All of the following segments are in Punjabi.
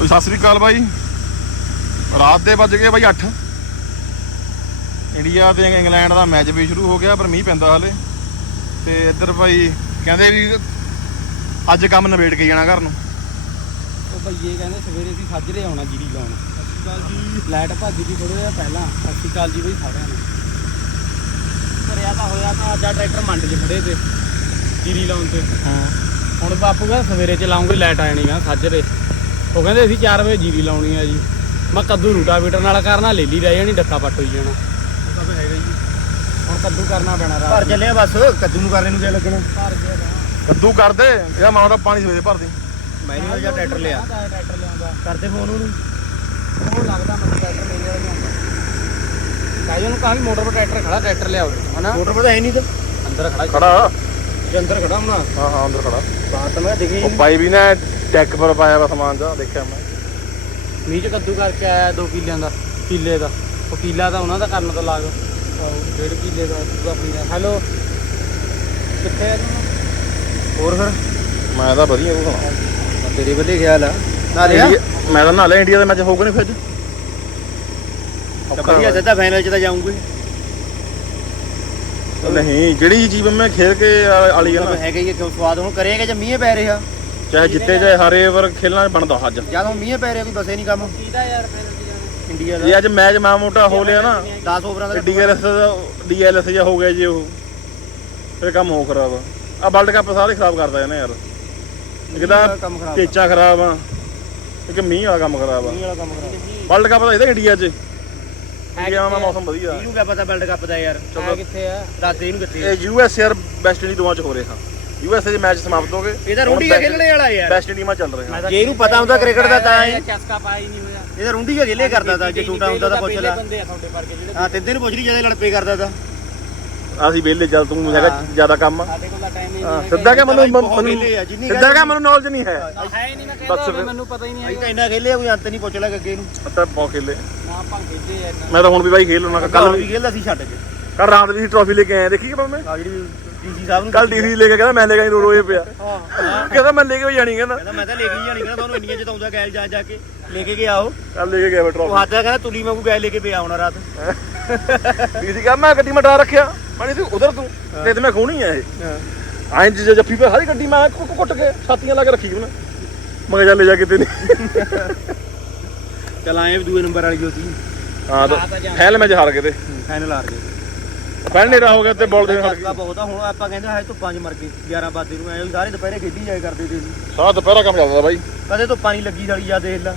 ਓਏ ਸਤਿ ਸ੍ਰੀ ਅਕਾਲ ਬਾਈ। ਰਾਤ ਦੇ ਵੱਜ ਗਏ ਬਾਈ 8 ਇੰਡੀਆ ਤੇ ਇੰਗਲੈਂਡ ਦਾ ਮੈਚ ਵੀ ਸ਼ੁਰੂ ਹੋ ਗਿਆ ਪਰ ਮੀਂਹ ਪੈਂਦਾ ਹਲੇ। ਤੇ ਇੱਧਰ ਭਾਈ ਕਹਿੰਦੇ ਵੀ ਅੱਜ ਕੰਮ ਨਿਬੇੜ ਕੇ ਜਾਣਾ ਘਰ ਨੂੰ। ਉਹ ਭਈਏ ਕਹਿੰਦੇ ਸਵੇਰੇ ਅਸੀਂ ਸਾਜਰੇ ਆਉਣਾ ਜੀਰੀ ਲਾਉਣ। ਲਾਈਟ ਭੱਜ ਗਈ ਥੋੜਾ ਜਿਹਾ ਪਹਿਲਾਂ। ਸਤਿ ਸ਼੍ਰੀ ਅਕਾਲ ਜੀ ਬਈ ਸਾਰਿਆਂ ਨੂੰ। ਕਰਿਆ ਤਾਂ ਹੋਇਆ ਤਾਂ ਅੱਜ ਆਹ ਟਰੈਕਟਰ ਮੰਡ 'ਚ ਖੜੇ ਤੇ ਜੀਰੀ ਲਾਉਣ ਤੇ। ਹਾਂ। ਹੁਣ ਬਾਪੂ ਕਹਿੰਦਾ ਸਵੇਰੇ ਚ ਲਾਉਂਗੇ ਲਾਈਟ ਆਣੀ ਆ ਸਾਜਰੇ ਉਹ ਕਹਿੰਦੇ ਅਸੀਂ 4 ਵਜੇ ਜੀਰੀ ਲਾਉਣੀ ਆ ਜੀ। ਮੈਂ ਕੱਦੂ ਰੂਟਾਵੀਟਰ ਨਾਲ ਕਰਨਾ ਲੈ ਲਈ ਰਹਿ ਜਾਣੀ ਡੱਕਾ ਪੱਟ ਹੋਈ ਜਾਣਾ। ਉਹ ਤਾਂ ਫਿਰ ਹੈਗਾ ਜੀ ਹੁਣ ਕੱਦੂ ਕਰਨਾ ਪੈਣਾ ਰਾਤ ਭਰ ਚੱਲਿਆ ਬਸ ਕੱਦੂ ਨੂੰ ਕਰਨੇ ਨੂੰ ਕਿਆ ਲੱਗਣਾ? ਭਰ ਗਿਆ ਕੱਦੂ ਕਰਦੇ ਇਹਦਾ ਮਾਂ ਦਾ ਪਾਣੀ ਸਵੇਰੇ ਭਰਦੀ ਮੈਨੂਅਲ ਜਾਂ ਟਰੈਕਟਰ ਲਿਆ। ਟਰੈਕਟਰ ਲਿਆਉਂਦਾ। ਕਰਦੇ ਫੋਨ ਉਹਨੂੰ। ਉਹ ਲੱਗਦਾ ਮੈਨੂੰ ਟਰੈਕਟਰ ਮੇਰੇ ਵਾਲਾ ਨਹੀਂ ਆਉਂਦਾ ਕਾਈ ਉਹਨੂੰ ਕਹਾਂ ਵੀ ਮੋਟਰ 'ਤੇ ਟਰੈਕਟਰ ਖੜਾ ਟਰੈਕਟਰ ਲਿਆਓ। ਹਨਾ? ਮੋਟਰ ਪਰ ਤਾਂ ਹੈ ਨਹੀਂ ਤਾਂ। ਅੰਦਰ ਖੜਾ। ਖੜਾ। ਜੇ ਅੰਦਰ ਖੜਾ ਹੁਣਾ। ਹਾਂ ਹਾਂ ਅੰਦਰ ਖੜਾ। ਬਾਤ ਤਾਂ ਮੈਂ ਦਿਖੀ ਉਹ ਬਾਈ ਵੀ ਨੇ ਟੈਕ ਪਰ ਪਾਇਆ ਵਾ ਸਮਾਨ ਜਾ ਦੇਖਿਆ ਮੈਂ। ਮੀਂਹ 'ਚ ਕੱਦੂ ਕਰਕੇ ਆਇਆ 2 ਕਿੱਲਿਆਂ ਦਾ ਕਿੱਲੇ ਦਾ। ਉਹ ਕਿੱਲਾ ਤਾਂ ਉਹਨਾਂ ਦਾ ਕਰਨ ਤੋਂ ਲਾਗ। ਡੇਢ ਕਿੱਲੇ ਦਾ ਦੂਆ ਆਪਣੀ ਦਾ। ਹੈਲੋ ਕਿੱਥੇ ਆ ਤੂੰ? ਹੋਰ ਫਿਰ? ਮੈਂ ਤਾਂ ਵਧੀਆ ਉਹ ਸੁਣਾ? ਤੇਰੇ ਵੱਲੇ ਖਿਆਲ ਆ। ਨਾ ਲਿਆ ਇੰਡੀਆ- ਮੈਂ ਤਾਂ ਨਾ ਲਿਆ ਇੰਡੀਆ ਦਾ ਮੈਚ ਹੋਊਗਾ ਨਹੀਂ ਫਿਰ ਤਾਂ ਵਧੀਆ ਸਿੱਧਾ ਫਾਈਨਲ ਚ ਤਾਂ ਜਾਊਂਗੇ। ਨਹੀਂ ਜਿਹੜੀ ਚੀਜ਼ ਮੈਂ ਖੇਲ ਕੇ ਆਲੀ ਹੈ ਤਾਂ ਨਾ ਹੈਗਾ ਹੀ ਕਿਉਂ ਸਵਾਦ ਹੁਣ ਕਰੇਗਾ ਜੇ ਮੀਂਹ ਪੈ ਰਿਹਾ? ਚਾਹੇ ਜਿੱਤੇ ਚਾਹੇ ਹਾਰੇ ਪਰ ਖੇਲਣਾ ਬਣਦਾ ਅੱਜ। ਜਦ ਮੀਂਹ ਪੈ ਰਿਹਾ ਕੋਈ ਬਸੇ ਨਹੀਂ ਕੰਮ? ਕਿਹਦਾ ਯਾਰ ਜੇ ਦਾ ਅੱਜ ਮੈਚ ਮਾ ਮੋਟਾ ਹੋ ਲਿਆ ਨਾ 10 ਓਵਰਾਂ ਦਾ ਡੀਐਲਐਸ ਡੀਐਲਐਸ ਜਿਹਾ ਹੋ ਗਿਆ ਜੀ ਉਹ। ਫਿਰ ਕੰਮ ਹੋ ਖਰਾਬ ਆ। ਵਰਲਡ ਕੱਪ ਸਾਰੇ ਖਰਾਬ ਕਰਦਾ ਇਹਨੇ ਯਾਰ। ਆ। ਟੇਚਾ ਖਰਾਬ ਆ। ਇੱਕ ਮੀਂਹ ਵਾਲਾ ਕੰਮ ਖਰਾਬ ਆ। ਮੀਂਹ ਵਾਲਾ ਕੰਮ ਖਰਾਬ। ਵਰਲਡ ਕੱਪ ਤਾਂ ਇਹਦਾ ਇੰਡੀਆ 'ਚ। ਇੰਡੀਆ ਦਾ ਮੌਸਮ ਵਧੀਆ। ਇਹਨੂੰ ਕਿਆ ਪਤਾ ਵਰਲਡ ਕੱਪ ਦਾ ਯਾਰ। ਕਿੱਥੇ ਆ? ਦੱਸ ਦੇ ਇਹਨੂੰ ਕਿੱਥੇ ਇਹ ਯੂਐਸ ਯਾਰ ਬੈਸਟ ਇੰਡੀ ਦੋਵਾਂ 'ਚ ਹੋ ਰਿਹਾ। ਯੂਐਸਏ ਦੇ ਮੈਚ ਸਮਾਪਤ ਹੋ ਗਏ। ਇਹ ਤਾਂ ਰੁੰਡੀ ਆ ਖੇਲਣੇ ਵਾਲਾ ਯਾਰ। ਬੈਸਟ ਇੰਡੀਆ ਚੱਲ ਰਿਹਾ। ਜੇ ਇਹਨੂੰ ਪਤਾ ਹੁੰਦਾ ਕ੍ਰਿਕਟ ਦਾ ਤਾਂ ਇਹ ਚਸਕਾ ਪਾਇਆ ਹੀ ਨਹੀਂ ਹੋਇਆ। ਇਹ ਤਾਂ ਰੁੰਡੀ ਆ ਖੇਲੇ ਕਰਦਾ ਤਾਂ ਜੇ ਛੋਟਾ ਹੁੰਦਾ ਤਾਂ ਪੁੱਛ ਲੈ। ਹਾਂ ਤਿੰਨ ਦਿਨ ਪੁੱਛ ਲਈ ਜਦੋਂ ਲੜਪੇ ਕਰਦਾ ਤਾਂ। ਅਸੀਂ ਵਿਹਲੇ ਚੱਲ ਤੂੰ ਹੈਗਾ ਹਾਂ। ਜ਼ਿਆਦਾ ਕੰਮ ਆ। ਸਾਡੇ ਕੋਲ ਤਾਂ ਟਾਈਮ ਹੀ ਹਾਂ, ਨਹੀਂ ਸਿੱਧਾ ਕਿ ਮੈਨੂੰ ਮੈਨੂੰ ਸਿੱਧਾ ਕਿ ਮੈਨੂੰ ਨੌਲੇਜ ਨਹੀਂ ਹੈ। ਹੈ। ਹੀ ਨਹੀਂ ਮੈਂ ਕਹਿੰਦਾ। ਮੈਨੂੰ ਪਤਾ ਹੀ ਨਹੀਂ ਤਾਂ ਇੰਨਾ ਖੇਲੇ ਕੋਈ ਅੰਤ ਨਹੀਂ ਪੁੱਛ ਲੈ ਅੱਗੇ ਨੂੰ। ਪਤਾ ਬਹੁਤ ਖੇਲੇ। ਨਾ ਆ ਇੰਨਾ। ਮੈਂ ਤਾਂ ਹੁਣ ਵੀ ਬਾਈ ਖੇਲ ਲੈਣਾ ਕੱਲ ਕੱਲ ਵੀ ਖੇਲਦਾ ਸੀ ਛੱਡ ਕੇ। ਕੱਲ ਰਾਤ ਦੀ ਟਰੋਫੀ ਲੈ ਕੇ ਆਇਆ ਦੇਖੀ ਕਿ ਮੈਂ ਆ ਜਿਹੜੀ ਡੀਸੀ ਸਾਹਿਬ ਨੂੰ ਕੱਲ ਡੀਸੀ ਲੈ ਕੇ ਕਹਿੰਦਾ ਮੈਂ ਲੈ ਕੇ ਆਈ ਰੋ ਰੋਏ ਪਿਆ। ਹਾਂ। ਕਹਿੰਦਾ ਮੈਂ ਲੈ ਕੇ ਵੀ ਜਾਣੀ ਕਹਿੰਦਾ। ਕਹਿੰਦਾ ਮੈਂ ਤਾਂ ਲੈ ਕੇ ਹੀ ਜਾਣੀ ਕਹਿੰਦਾ ਤੁਹਾਨੂੰ ਇੰਡੀਆ ਜਿਤਾਉਂਦਾ ਗੈਲ ਜਾ ਜਾ ਕੇ। ਲੈ ਕੇ ਗਿਆ ਉਹ। ਕੱਲ ਲੈ ਕੇ ਗਿਆ ਉਹ ਟਰੋਫੀ ਹੱਥ ਦਾ ਕਹਿੰਦਾ ਤੁਲੀ ਵਾਂਗੂ ਗੈਲ ਲੈ ਕੇ ਪਿਆ ਹੋਣਾ ਰਾਤ। ਡੀਸੀ ਕਹਿੰਦਾ ਮੈਂ ਗੱਡੀ ਮੈਂ ਡਰ ਰੱਖਿਆ। ਮੈਂ ਤੂੰ ਉਧਰ ਤੂੰ ਤੇ ਤੇ ਮੈਂ ਖੋਣੀ ਆ ਇਹ। ਐਂ ਜੇ ਜੱਫੀ ਪੇ ਸਾਰੀ ਗੱਡੀ ਮੈਂ ਕੁੱਟ ਕੁੱਟ ਕੇ ਛਾਤੀਆਂ ਲਾ ਕੇ ਰੱਖੀ ਉਹਨੇ ਮੈਂ ਲੈ ਜਾ ਕਿਤੇ ਨਹੀਂ ਚਲ ਆਏ ਦੂਏ ਨੰਬਰ ਵਾਲੀ ਜੋ ਸੀ ਹਾਂ ਫੈਲ ਮੈਚ ਹਾਰ ਗਏ ਤੇ। ਫਾਈਨਲ ਹਾਰ ਗਏ। ਪਹਿਲ ਨੇਰਾ ਹੋ ਗਿਆ ਤੇ ਬਾਲ ਦੇ ਹਟ ਬਹੁਤ ਆ ਹੁਣ ਆਪਾਂ ਕਹਿੰਦੇ ਹਾਏ ਧੁੱਪਾਂ 'ਚ ਮਰ ਗਏ 11 ਵਜੇ ਨੂੰ ਐ ਸਾਰੇ ਦੁਪਹਿਰੇ ਖੇਡੀ ਜਾਏ ਕਰਦੇ ਤੇ ਸੀ ਸਾਰਾ ਦੁਪਹਿਰਾ ਕੰਮ ਚੱਲਦਾ ਬਾਈ। ਕਦੇ ਧੁੱਪਾਂ ਨਹੀਂ ਲੱਗੀ ਸਾਲੀ ਜਾ ਦੇਖ ਲੈ।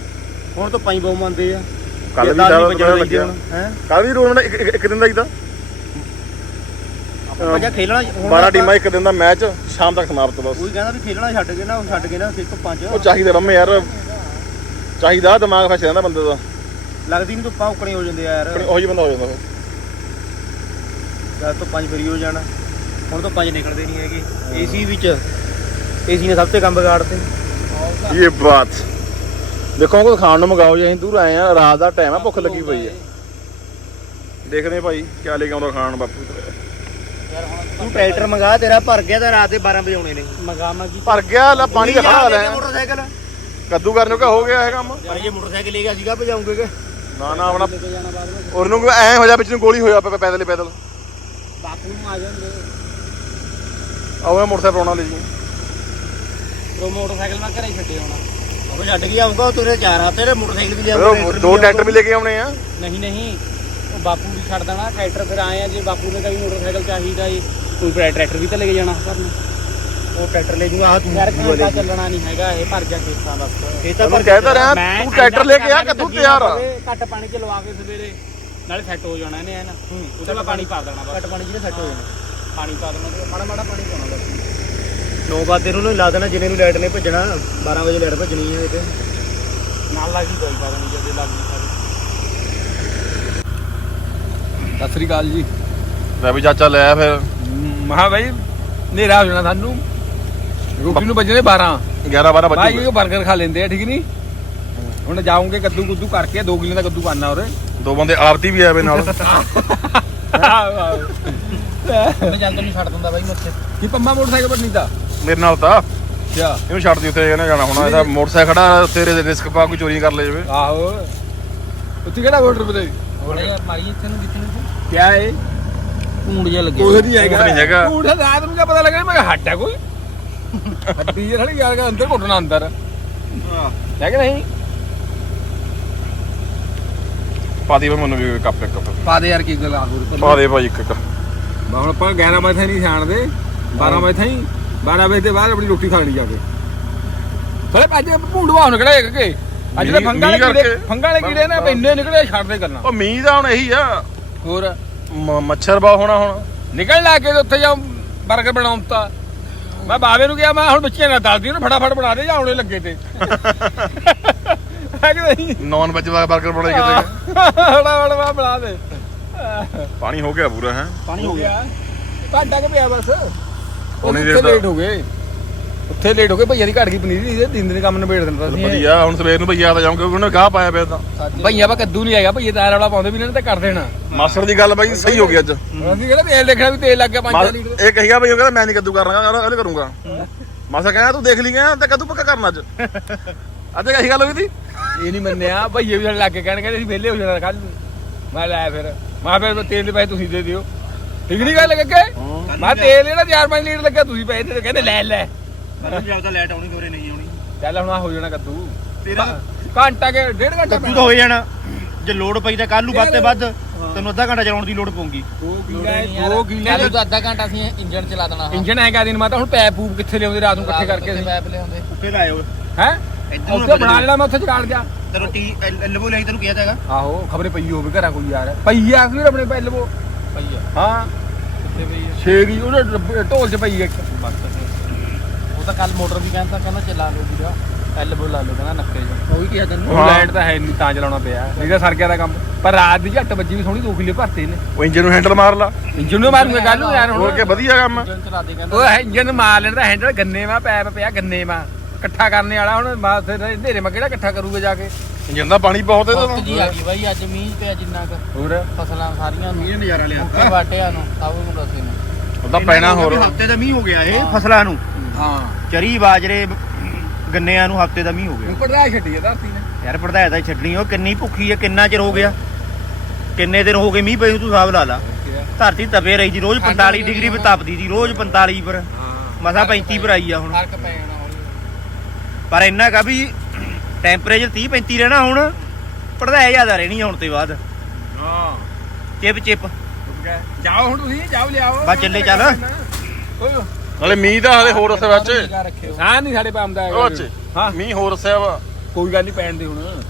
ਹੁਣ ਧੁੱਪਾਂ ਹੀ ਬਹੁਤ ਮੰਨਦੇ ਆ। ਕੱਲ ਵੀ ਸਾਰਾ ਦੁਪਹਿਰਾ ਲੱਗਿਆ? ਹੈਂ? ਕੱਲ ਵੀ ਰੋਣ ਇੱਕ ਦਿਨ ਦਾ ਹੀ ਤਾਂ। ਆਪਾਂ ਕਿਹਾ ਖੇਲਣਾ ਹੁਣ 12 ਆਪਾਂ- ਟੀਮਾਂ ਇੱਕ ਦਿਨ ਦਾ ਮੈਚ ਸ਼ਾਮ ਤੱਕ ਸਮਾਪਤ ਬਸ। ਉਹੀ ਕਹਿੰਦਾ ਵੀ ਖੇਲਣਾ ਛੱਡ ਕੇ ਨਾ ਉਹ ਛੱਡ ਕੇ ਨਾ ਫਿਰ ਧੁੱਪਾਂ 'ਚ। ਉਹ ਚਾਹੀਦਾ ਰੰਮੇ ਯਾਰ। ਚਾਹੀਦਾ ਦਿਮਾਗ ਫਸ ਜਾਂਦਾ ਬੰਦੇ ਦਾ। ਲੱਗਦੀ ਨਹੀਂ ਧੁੱਪਾਂ ਉਕਣੇ ਹੋ ਜਾਂਦੇ ਆ ਯਾਰ। ਉਹੀ ਬੰਦਾ ਹੋ ਜਾਂਦਾ ਫਿਰ ਜਦ ਧੁੱਪਾਂ 'ਚ ਫਰੀ ਹੋ ਜਾਣਾ। ਹੁਣ ਧੁੱਪਾਂ 'ਚ ਨਿਕਲਦੇ ਨਹੀਂ ਹੈਗੇ। ਏਸੀ ਵਿੱਚ ਏਸੀ ਨੇ ਸਭ ਤੇ ਕੰਮ ਵਿਗਾੜਤੇ ਇਹ ਬਾਤ। ਦੇਖੋ ਕੁਝ ਖਾਣ ਨੂੰ ਮੰਗਾਓ ਜੇ ਅਸੀਂ ਦੂਰ ਆਏ ਆ ਰਾਤ ਦਾ ਟਾਈਮ ਆ ਭੁੱਖ ਲੱਗੀ ਪਈ ਹੈ ਦੇਖਦੇ ਆ ਭਾਈ ਕਿਆ ਲੈ ਕੇ ਆਉਂਦਾ ਖਾਣ ਬਾਪੂ ਯਾਰ ਹੁਣ ਤੂੰ ਟਰੈਕਟਰ ਮੰਗਾ ਤੇਰਾ ਭਰ ਗਿਆ ਤਾਂ ਰਾਤ ਦੇ 12 ਵਜੇ ਆਉਣੇ ਨੇ। ਮਗਾਮਾ ਕੀ ਭਰ ਗਿਆ ਲੈ ਪਾਣੀ ਦਾ ਖੜਾ ਲੈ। ਮੋਟਰਸਾਈਕਲ। ਕੱਦੂ ਕਰਨ ਨੂੰ ਕਿਆ ਹੋ ਗਿਆ ਇਹ ਕੰਮ। ਪਰ ਜੇ ਮੋਟਰਸਾਈਕਲ ਲੈ ਗਿਆ ਸੀਗਾ ਭਜਾਉਂਗੇ ਕਿ? ਨਾ ਨਾ ਆਪਣਾ ਕੇ ਉਹਨੂੰ ਐ ਹੋ ਜਾ ਵਿੱਚ ਨੂੰ ਗੋਲੀ ਹੋਇਆ ਪੈਦਲ ਹੀ ਪੈਦਲ। ਆ ਜਾਂਦੇ ਆਉਏ ਮੋਟਰਸਾਈਕਲ ਪਾਉਣਾ ਲੈ ਜੀ। ਉਹ ਮੋਟਰਸਾਈਕਲ ਮੈਂ ਘਰੇ ਛੱਡੇ ਆਉਣਾ। ਉਹ ਛੱਡ ਕੇ ਆਉਂਗਾ ਤੇਰੇ ਚਾਰ ਹੱਥ ਤੇ ਮੋਟਰਸਾਈਕਲ ਵੀ ਉਹ ਦੋ ਟਰੈਕਟਰ ਵੀ ਲੈ ਕੇ ਆਉਣੇ ਆ। ਨਹੀਂ ਨਹੀਂ ਉਹ ਬਾਪੂ ਵੀ ਛੱਡ ਦੇਣਾ ਟਰੈਕਟਰ ਫਿਰ ਆਏ ਆ ਜੇ ਬਾਪੂ ਨੇ ਕਹੀ ਮੋਟਰਸਾਈਕਲ ਚਾਹੀਦਾ ਏ ਕੋਈ ਫਿਰ ਟਰੈਕਟਰ ਵੀ ਤਾਂ ਲੈ ਕੇ ਜਾਣਾ ਘਰ ਨੂੰ। ਉਹ ਟਰੈਕਟਰ ਲੈ ਜੂਗਾ ਆ ਤੂੰ ਯਾਰ ਜੀ। ਚੱਲਣਾ ਨਹੀਂ ਹੈਗਾ ਇਹ ਭਰ ਜਾ ਖੇਤਾਂ ਬਸ ਇਹ ਤਾਂ ਤੈਨੂੰ ਕਹਿਦਾ ਰਿਹਾ ਮੈਂ ਤੂੰ ਟਰੈਕਟਰ ਲੈ ਕੇ ਆ ਕੱਦੂ ਤਿਆਰ ਆ। ਘੱਟ ਪਾਣੀ ਚ ਲਵਾ ਕੇ ਸਵੇਰੇ। ਨਾਲੇ ਸੈੱਟ ਹੋ ਜਾਣਾ ਇਹਨੇ ਐਨ। ਉਹਦੇ ਮੈਂ ਪਾਣੀ ਪਾ ਦੇਣਾ ਬਸ। ਘੱਟ ਪਾਣੀ ਜਿਹਨੇ ਸੈੱਟ ਹੋ ਜਾਣਾ। ਪਾਣੀ ਪਾ ਦੇਣਾ ਤੇ ਮਾੜਾ ਮਾੜਾ ਪਾਣੀ ਪਾਉਣਾ ਬਸ। 9 ਵਜੇ ਨੂੰ ਲਾ ਦੇਣਾ ਜਿੰਨੇ ਨੂੰ ਲਾਈਟ ਨੇ ਭੱਜਣਾ 12 ਵਜੇ ਲਾਈਟ ਭੱਜਣੀ ਹੈ ਇਹ ਤੇ। ਨਾਲ ਲੱਗੀ ਕੋਈ ਪਾ ਦੇਣੀ ਜਦੇ ਲੱਗ ਗਈ ਸਤਿ ਸ੍ਰੀ ਅਕਾਲ ਜੀ। ਲੈ ਵੀ ਚਾਚਾ ਲੈ ਫਿਰ। ਮਹਾ ਭਾਈ ਨੇਰਾ ਹੋ ਜਾਣਾ ਸਾਨੂੰ। ਰੋਟੀ ਨੂੰ ਵੱਜਣੇ 12 11 12 ਭਾਈ ਵਜੇ ਇਹ 버ਗਰ ਖਾ ਲੈਂਦੇ ਆ ਠੀਕ ਨਹੀਂ ਹੁਣ ਜਾਉਂਗੇ ਕੱਦੂ ਕੁੱਦੂ ਕਰਕੇ 2 ਕਿਲੋ ਦਾ ਕੱਦੂ ਕਰਨਾ ਉਰੇ। ਦੋ ਬੰਦੇ ਆਰਤੀ ਵੀ ਆਵੇ ਨਾਲ। ਮੈਂ ਜੰਤ ਨੂੰ ਛੱਡ ਦਿੰਦਾ ਬਾਈ ਮੱਥੇ। ਕੀ ਪੰਮਾ ਮੋਟਰਸਾਈਕਲ ਪਰ ਨਹੀਂ ਤਾਂ ਮੇਰੇ ਨਾਲ ਤਾਂ। ਅੱਛਾ ਇਹਨੂੰ ਛੱਡ ਦੀ ਉੱਥੇ ਇਹਨੇ ਜਾਣਾ ਹੁਣ। ਇਹਦਾ ਮੋਟਰਸਾਈਕਲ ਖੜਾ ਤੇਰੇ ਦੇ ਰਿਸਕ ਪਾ ਕੋਈ ਚੋਰੀ ਕਰ ਲੈ ਜਾਵੇ। ਆਹੋ। ਉੱਥੇ ਕਿਹੜਾ ਵੋਟਰ ਬਦੇ ਥੋੜਾ ਯਾਰ ਮਾਰੀ ਇੱਥੇ ਨੂੰ ਕਿੱਥੇ ਨੂੰ ਕਿਆ ਏ ਕੂੰਡ ਜਿਹਾ ਲੱਗਿਆ ਕੋਈ ਨਹੀਂ ਹੈਗਾ। ਊਂਠ ਨਹੀਂ ਹੈਗਾ। ਊਂਠ ਦਾ ਰਾਤ ਨੂੰ ਕਿਆ ਪਤਾ ਲੱਗਣਾ ਮੈਂ ਕਿਹਾ ਹੱਡ ਹੈ ਕੋਈ। ਹੱਡੀ ਜਿਹੀ ਥੜੀ ਯਾਰ ਅੰਦਰ ਘੁੱਟਣਾ ਅੰਦਰ। ਹੈ ਕਿ ਨਹੀਂ? ਪਾ ਦੀ ਮੈਨੂੰ ਵੀ ਕੱਪ ਇੱਕ। ਪਾ ਦੇ ਯਾਰ ਕੀ ਗੱਲ ਆ ਹੋਰ ਪਾ ਦੇ ਭਾਈ ਇੱਕ ਇੱਕ। ਹੁਣ ਆਪਾਂ 11 ਵਜੇ ਨਹੀਂ ਛਾਣਦੇ 12 ਵਜੇ ਤਾਈਂ 12 ਵਜੇ ਦੇ ਬਾਅਦ ਆਪਣੀ ਰੋਟੀ ਖਾਣੀ ਜਾ ਕੇ ਥੋੜੇ ਅੱਜ ਭੂੰਡਵਾ ਹੁਣ ਕਿਹੜਾ ਹੈਗੇ ਅੱਜ ਦੇ ਮੀਂਹ- ਫੰਗਾਂ ਵਾਲੇ ਕੀੜੇ ਕਰਕੇ। ਫੰਗਾਂ ਵਾਲੇ ਕੀੜੇ ਨਾ ਇੰਨੇ ਨਿਕਲੇ ਛੱਡਦੇ ਕਰਨਾ ਉਹ ਮੀਂਹ ਦਾ ਹੁਣ ਇਹੀ ਆ। ਹੋਰ? ਮੱਛਰ ਬਾ ਹੋਣਾ ਹੁਣ। ਨਿਕਲ ਲਾ ਕੇ ਉੱਥੇ ਜਾ ਬਰਗਰ ਬਣਾਉਂਦਾ ਮੈਂ ਬਾਵੇ ਨੂੰ ਕਿਹਾ ਮੈਂ ਹੁਣ ਬੱਚੇ ਨਾਲ ਦੱਸਦੀ ਉਹਨੂੰ ਫਟਾਫਟ ਬਣਾ ਦੇ ਜਾਂ ਆਉਣੇ ਲੱਗੇ ਤੇ। ਹੈ ਕਿ ਨਹੀਂ ਨਾਨ ਵੈਜ ਬਰਗਰ ਬਣਾਈ ਕਿਤੇ ਫਟਾਫਟ ਮੈਂ ਬਣਾ ਦੇ। ਪਾਣੀ ਹੋ ਗਿਆ ਪੂਰਾ ਹੈ? ਪਾਣੀ ਹੋ ਗਿਆ। ਘੰਟਾ ਕਿ ਪਿਆ ਬਸ। ਉੱਥੇ ਦੇਰ ਦਾ। ਲੇਟ ਹੋ ਗਏ। ਉੱਥੇ ਲੇਟ ਹੋ ਗਏ ਭਈਆ ਦੀ ਘੜ ਗਈ ਪਨੀਰ ਦੀ ਦਿਨ ਦਿਨ ਕੰਮ ਨਿਬੇੜ ਦਿੰਦਾ ਸੀ। ਇਹ। ਵਧੀਆ ਹੁਣ ਸਵੇਰ ਨੂੰ ਭਈਆ ਤਾਂ ਜਾਉਂਗੇ ਉਹਨੇ ਗਾਹ ਪਾਇਆ ਪਿਆ ਤਾਂ। ਭਈਆ ਵਾ ਕੱਦੂ ਨਹੀਂ ਹੈਗਾ ਭਈਏ ਤਾਰ ਵਾਲਾ ਪਾਉਂਦੇ ਵੀ ਇਹਨਾਂ ਨੇ ਤਾਂ ਕਰ ਦੇਣਾ। ਮਾਸਟਰ ਦੀ ਗੱਲ ਬਾਈ ਸਹੀ ਹੋ ਗਈ ਅੱਜ। ਅਸੀਂ ਕਿਹੜਾ ਤੇਲ ਦੇਖਣਾ ਵੀ ਤੇਲ ਲੱਗ ਗਿਆ 5 ਮਾ- ਲੀਟਰ। ਇਹ ਕਹੀਗਾ ਬਈ ਉਹ ਕਹਿੰਦਾ ਮੈਂ ਨਹੀਂ ਕੱਦੂ ਕਰਨਾ ਉਹਨੇ ਕਰੂੰਗਾ। ਮਾਸਾ ਕਹਿੰਦਾ ਤੂੰ ਦੇਖ ਲਈ ਗਿਆ ਤੇ ਕੱਦੂ ਪੱਕਾ ਕਰਨਾ ਅੱਜ। ਅੱਜ ਕਹੀ ਗੱਲ ਹੋਈ ਸੀ? ਇਹ ਨਹੀਂ ਮੰਨਿਆ। ਭਈਏ ਵੀ ਸਾਡੇ ਲੱਗ ਕੇ ਕਹਿਣ ਕਹਿੰਦੇ ਅਸੀਂ ਵਿਹਲੇ ਹੋ ਜਾਣਾ ਕੱਲ ਨੂੰ। ਮੈਂ ਲੈ ਫਿਰ। ਮੈਂ ਫਿਰ ਤੇਲ ਦੇ ਪੈਸੇ ਤੁਸੀਂ ਦੇ ਦਿਓ। ਠੀਕ ਨਹੀਂ ਗੱਲ ਲੱਗੇ ਮੈਂ ਤੇਲ ਜਿਹੜਾ 4-5 ਲੀਟਰ ਲੱਗਿਆ ਤੁਸੀਂ ਪੈਸੇ ਦੇ ਦਿਓ। ਕਹਿੰਦੇ ਲੈ ਲੈ। ਕੱਲ ਨੂੰ ਤਾਂ ਲਾਈਟ ਆਉਣੀ ਦੋਰੇ ਨਹੀਂ ਆਉਣੀ। ਚੱਲ ਹੁਣ ਆਹ ਹੋ ਜਾਣਾ ਕੱਦੂ। ਤੇਰਾ ਘੰਟਾ ਕੇ ਡੇਢ ਘੰਟਾ ਕੱਦੂ ਤਾਂ ਹੋ ਜਾਣਾ। ਜੇ ਲੋਡ ਪਈ ਤਾਂ ਕੱਲ ਨੂੰ ਵੱਧ ਤੇ ਵੱਧ ਤੈਨੂੰ ਅੱਧਾ ਘੰਟਾ ਚਲਾਉਣ ਦੀ ਲੋੜ ਪਊਗੀ। ਲੋੜ ਕਿਲੇ ਨਹੀਂ ਯਾਰ। ਦੋ ਕਿਲੇ ਤਾਂ ਅੱਧਾ ਘੰਟਾ ਅਸੀਂ ਇੰਜਣ ਚਲਾ ਦੇਣਾ ਇੰਜਨ ਹੈਗਾ ਦਿਨ ਮੈਂ ਤਾਂ ਹੁਣ ਪੈਪ ਪੂਪ ਕਿੱਥੇ ਲਿਆਉਂਦੇ ਰਾਤ ਨੂੰ ਇਕੱਠੇ ਕਰਕੇ ਅਸੀਂ ਪੈਪ ਲਿਆਉਂਦੇ। ਉੱਤੇ ਲਾਇਓ। ਹੈ? ਇੱਧਰ ਉੱਥੇ ਬਣਾ ਲੈਣਾ ਮੈਂ ਉੱਥੇ ਚਕਾੜ ਜਾ ਤੈਨੂੰ ਟੀ ਐਲਬੋ ਲਈ ਤੈਨੂੰ ਕਿਹਾ ਤਾਗਾ ਆਹੋ ਖਬਰੇ ਪਈ ਹੋਵੇ ਘਰਾਂ ਕੋਈ ਯਾਰ। ਪਈ ਆ ਆਪਣੇ ਪਹਿਲ ਉਹ ਪਈਆ ਹਾਂ। ਕਿੱਥੇ ਪਈ ਆ? ਛੇ ਦੀ ਉਹਨੇ ਡੱਬੇ- ਢੋਲ ਚ ਪਈ ਇੱਕ। ਉਹ ਤਾਂ ਕੱਲ ਮੋਟਰ ਵੀ ਕਹਿੰਦਾ ਕਹਿੰਦਾ ਚਲਾ ਲਓ ਵੀਰਾ ਐਲ ਬੋ ਲਾ ਲਓ ਕਹਿੰਦਾ ਨੱਕੇ ਚ। ਉਹ ਵੀ ਕਿਹਾ ਤੈਨੂੰ। ਉਹ ਲਾਈਟ ਤਾਂ ਹੈ ਨਹੀਂ ਤਾਂ ਚਲਾਉਣਾ ਪਿਆ। ਨਹੀਂ ਤਾਂ ਸਰ ਗਿਆ ਦਾ ਕੰਮ। ਪਰ ਰਾਤ ਦੀ ਝੱਟ ਵੱਜੀ ਵੀ ਸੋਹਣੀ ਦੋ ਕਿੱਲੇ ਭਰਤੇ ਨੇ। ਉਹ ਇੰਜਨ ਨੂੰ ਹੈਂਡਲ ਮਾਰ ਲਾ। ਇੰਜਨ ਨੂੰ ਮਾਰੂਗੇ ਕੱਲ ਨੂੰ ਯਾਰ ਹੋਰ ਹੁਣ ਕੇ ਵਧੀਆ ਕੰਮ ਉਹ ਇੰਜਨ ਮਾਰ ਲੈਣ ਦਾ ਹੈਂਡਲ ਗੰਨੇ ਵਾ ਪੈਪ ਪਿਆ ਗੰਨੇ ਵਾ। ਇਕੱਠਾ ਕਰਨੇ ਵਾਲਾ ਹੁਣ ਮਾ ਫਿਰ ਹਨੇਰੇ ਮਾ ਕਿਹੜਾ ਇਕੱਠਾ ਕਰੂਗਾ ਜਾ ਕੇ। ਇੰਜਨ ਦਾ ਪਾਣੀ ਬਹੁਤ ਇਹਦਾ ਬਹੁਤ ਜੀ ਆ ਗਈ ਬਾਈ ਅੱਜ ਮੀਂਹ ਪਿਆ ਜਿੰਨਾ ਕੁ। ਹੋਰ? ਫਸਲਾਂ ਸਾਰੀਆਂ ਨੂੰ। ਮੀਂਹ ਨਜ਼ਾਰਾ ਲਿਆ। ਬੂਟੇ ਵਾਟਿਆਂ ਨੂੰ ਸਭ ਨੂੰ ਦੱਸੇ ਨੇ। ਉਹਦਾ ਪੈਣਾ ਹੋਰ। ਹਫ਼ਤੇ ਦਾ ਮੀਂਹ ਹੋ ਗਿਆ ਇਹ ਹਾਂ। ਫਸਲਾਂ ਨੂੰ। ਹਾਂ। ਚਰੀ ਬਾਜਰੇ ਗੰਨਿਆਂ ਨੂੰ ਹਫ਼ਤੇ ਦਾ ਮੀਂਹ ਹੋ ਗਿਆ। ਉੱਪਰ ਦਾ ਛੱਡੀ ਆ ਧਰਤੀ ਨੇ। ਯਾਰ ਪੜਦਾ ਤਾਂ ਛੱਡਣੀ ਉਹ ਕਿੰਨੀ ਭੁੱਖੀ ਹੈ ਕਿੰਨਾ ਚਿਰ ਹੋ ਗਿਆ? ਕਿੰਨੇ ਦਿਨ ਹੋ ਗਏ ਮੀਂਹ ਪਈ ਨੂੰ ਤੂੰ ਹਿਸਾਬ ਲਾ ਲਾ। ਧਰਤੀ ਤਪੇ ਰਹੀ ਜੀ ਰੋਜ਼ 45 ਡਿਗਰੀ ਪਰ ਤਪਦੀ ਸੀ ਰੋਜ਼ 45 ਪਰ। ਮਸਾ 35 ਪਰ ਆਈ ਆ ਹੁਣ। ਫ਼ਰਕ ਪੈ ਜਾਣਾ ਪਰ ਇੰਨਾ ਕਾ ਵੀ ਟੈਂਪਰੇਚਰ 30 35 ਰਹਿਣਾ ਹੁਣ ਪੜਦਾ ਜ਼ਿਆਦਾ ਰਹਿਣੀ ਆ ਹੁਣ ਤੇ ਬਾਅਦ। ਹਾਂ। ਚਿਪ ਚਿਪ। ਜਾਓ ਹੁਣ ਤੁਸੀਂ ਜਾਓ ਲਿਆਓ। ਬਸ ਚੱਲੇ ਚੱਲ। ਓਏ। ਨਾਲੇ ਮੀਂਹ ਦਾ ਹਲੇ ਹੋਰ ਰਸਿਆ ਵਿੱਚ ਸਾਹ ਨਹੀਂ ਸਾਡੇ ਪਾਉਂਦਾ ਹਾਂ। ਮੀਂਹ ਹੋਰ ਵਾ। ਕੋਈ ਗੱਲ ਨਹੀਂ ਪੈਣ ਦੇ ਹੁਣ।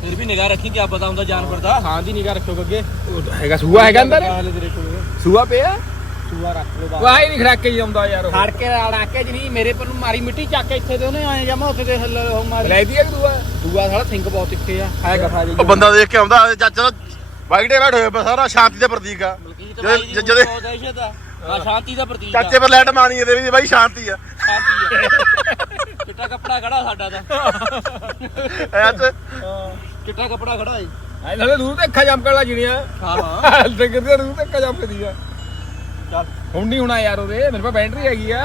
ਫਿਰ ਵੀ ਨਿਗਾਹ ਰੱਖੀ ਕਿ ਪਤਾ ਹੁੰਦਾ ਜਾਨਵਰ ਦਾ। ਹਾਂ ਦੀ ਨਿਗਾਹ ਰੱਖਿਓ ਅੱਗੇ। ਹੈਗਾ ਸੂਆ ਹੈਗਾ ਅੰਦਰ? ਹਾਲੇ ਸੂਆ ਪਿਆ? ਸੂਆ ਰੱਖ ਲਓ ਉਹ ਆਈ ਨਹੀਂ ਖੜਾਕੇ ਹੀ ਆਉਂਦਾ ਯਾਰ ਉਹ। ਖੜ ਕੇ ਅੜਾਕੇ ਚ ਨਹੀਂ ਮੇਰੇ ਪਰ ਨੂੰ ਮਾਰੀ ਮਿੱਟੀ ਚੱਕ ਕੇ ਇੱਥੇ ਦੇ ਉਹਨੇ ਆਏ ਜਮਾ ਉੱਥੇ ਦੇ ਹੱਲ ਉਹ ਮਾਰੀ। ਲੈ ਦੀ ਦੂਆ ਦੂਆ ਸਾਲਾ ਸਿੰਘ ਬਹੁਤ ਤਿੱਖੇ ਆ। ਹੈ ਕਥਾ ਜੀ ਉਹ ਬੰਦਾ ਦੇਖ ਕੇ ਆਉਂਦਾ ਚਾਚਾ ਵਾਈਟੇ ਬੈਠ ਹੋਇਆ ਪਿਆ ਸਾਰਾ ਸ਼ਾਂਤੀ ਦਾ ਪ੍ਰਤੀਕ ਆ। ਜਦ- ਜਦ ਦਹਿਸ਼ਤ ਆ। ਆ ਸ਼ਾਂਤੀ ਦਾ ਪ੍ਰਤੀਕ ਚਾਚੇ ਪਰ ਲਾਈਟ ਮਾਣੀ ਇਹਦੇ ਵੀ ਬਾਈ ਸ਼ਾਂਤੀ ਆ। ਸ਼ਾਂਤੀ ਆ। ਚਿੱਟਾ ਕੱਪੜਾ ਖੜਾ ਸਾਡਾ ਦਾ ਐ ਚ ਚਿੱਟਾ ਕੱਪੜਾ ਖੜਾ ਹੈ ਐ ਦੂਰ ਤੇ ਅੱਖਾਂ ਲੱਗ ਜਣੀਆਂ ਹਾਂ। ਹਾਂ ਤੇ ਕਿਤੇ ਦੂਰ ਤੇ ਅੱਖਾਂ ਜਮਕਦੀ ਆ ਚੱਲ। ਹੁਣ ਨਹੀਂ ਹੋਣਾ ਯਾਰ ਉਹਦੇ ਮੇਰੇ ਕੋਲ ਬੈਟਰੀ ਹੈਗੀ ਆ।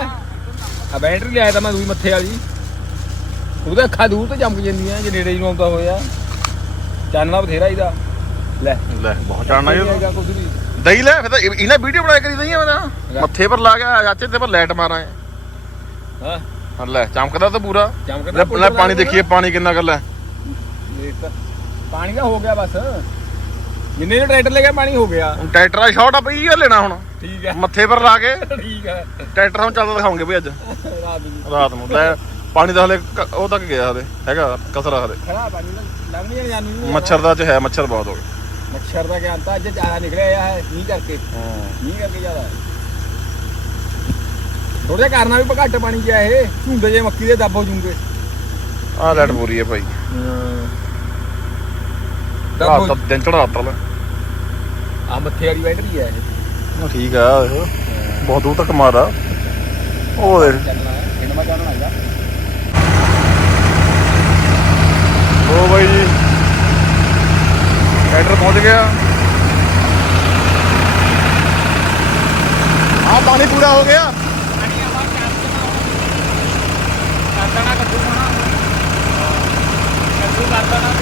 ਆ ਬੈਟਰੀ ਲਿਆਇਆ ਤਾਂ ਮੈਂ ਦੂਈ ਮੱਥੇ ਵਾਲੀ। ਉਹਦੇ ਅੱਖਾਂ ਦੂਰ ਤੇ ਜਮਕ ਜਾਂਦੀਆਂ ਜੇ ਨੇੜੇ ਨੂੰ ਆਉਂਦਾ ਹੋਇਆ। ਚਾਨਣਾ ਬਥੇਰਾ ਇਹਦਾ। ਲੈ। ਲੈ ਬਹੁਤ ਚਾਣਨਾ ਇਹ ਹੈਗਾ ਕੁਝ ਦਈ ਲੈ ਫਿਰ ਤਾਂ ਇਹ- ਇਹਨੇ ਵੀਡੀਓ ਬਣਾ ਕਰੀ ਦਈ ਉਹਦਾ ਮੱਥੇ ਪਰ ਲਾ ਗਿਆ ਚਾਚੇ ਤੇ ਪਰ ਲਾਈਟ ਮਾਰਾਂ ਹੈ ਹਾਂ। ਹਾਂ ਲੈ ਚਮਕਦਾ ਤਾਂ ਪੂਰਾ। ਚਮਕਦਾ ਲੈ ਪਾਣੀ ਦੇਖੀਏ ਪਾਣੀ ਕਿੰਨਾ ਗੱਲ ਹੈ ਦੇਖ ਤਾਂ। ਪਾਣੀ ਦਾ ਹੋ ਗਿਆ ਬਸ। ਜਿੰਨੇ ਟਰੈਕਟਰ ਲੈ ਗਿਆ ਪਾਣੀ ਹੋ ਗਿਆ। ਹੁਣ ਟਰੈਕਟਰ ਦਾ ਸ਼ਾਟ ਆ ਪਈ ਆ ਲੈਣਾ ਹੁਣ। ਠੀਕ ਹੈ। ਮੱਥੇ ਪਰ ਲਾ ਕੇ ਠੀਕ ਹੈ। ਟਰੈਕਟਰ ਹੁਣ ਚੱਲਦਾ ਦਿਖਾਉਂਗੇ ਵੀ ਅੱਜ। ਰਾਤ ਨੂੰ। ਰਾਤ ਨੂੰ। ਲੈ ਪਾਣੀ ਦਾ ਹਲੇ ਕ- ਉਹ ਤੱਕ ਗਿਆ ਹਲੇ। ਹੈਗਾ ਕਸਰਾ ਹਲੇ। ਖੜਾ ਪਾਣੀ ਲੰਘ ਨਹੀਂ ਜਾਣੀ ਮੱਛਰ ਦਾ ਚ ਹੈ ਮੱਛਰ ਬਹੁਤ ਹੋ ਗਏ। ਮੱਛਰ ਦਾ ਗਿਆਨ ਤਾਂ ਅੱਜ ਜ਼ਿਆਦਾ ਨਿਕਲਿਆ ਆ ਹੈ ਮੀਂਹ ਕਰਕੇ। ਮੀਂਹ ਕਰਕੇ ਜ਼ਿਆਦਾ। ਥੋੜਾ ਕਰਨਾ ਵੀ ਘੱਟ ਪਾਣੀ ਗਿਆ ਇਹ। ਝੁੰਡੇ ਜੇ ਮੱਕੀ ਦੇ ਦੱਬ ਹੋ ਜੂਗੇ। ਆਹ ਲਾਈਟ ਪੂਰੀ ਹੈ ਭਾਈ। ਦੱਬ ਰਾਤ ਹੋ ਤਾਂ ਦਿਨ ਚੜਾਤਾ ਲੈ। ਆ ਮੱਥੇ ਵਾਲੀ ਬੈਟਰੀ ਹੈ ਇਹ। ਉਹ ਠੀਕ ਆ, ਉਹ ਬਹੁਤ ਦੂਰ ਤੱਕ ਮਾਰਾ ਉਹ ਦੇ ਉਹ ਬਾਈ ਜੀ। ਹੈਡਰ ਪਹੁੰਚ ਗਿਆ। ਆ ਪਾਣੀ ਪੂਰਾ ਹੋ ਗਿਆ। ਕਰਦਾ ਨਾ, ਕੱਦੂ ਹੋਣਾ ਕਰਦਾ ਨਾ।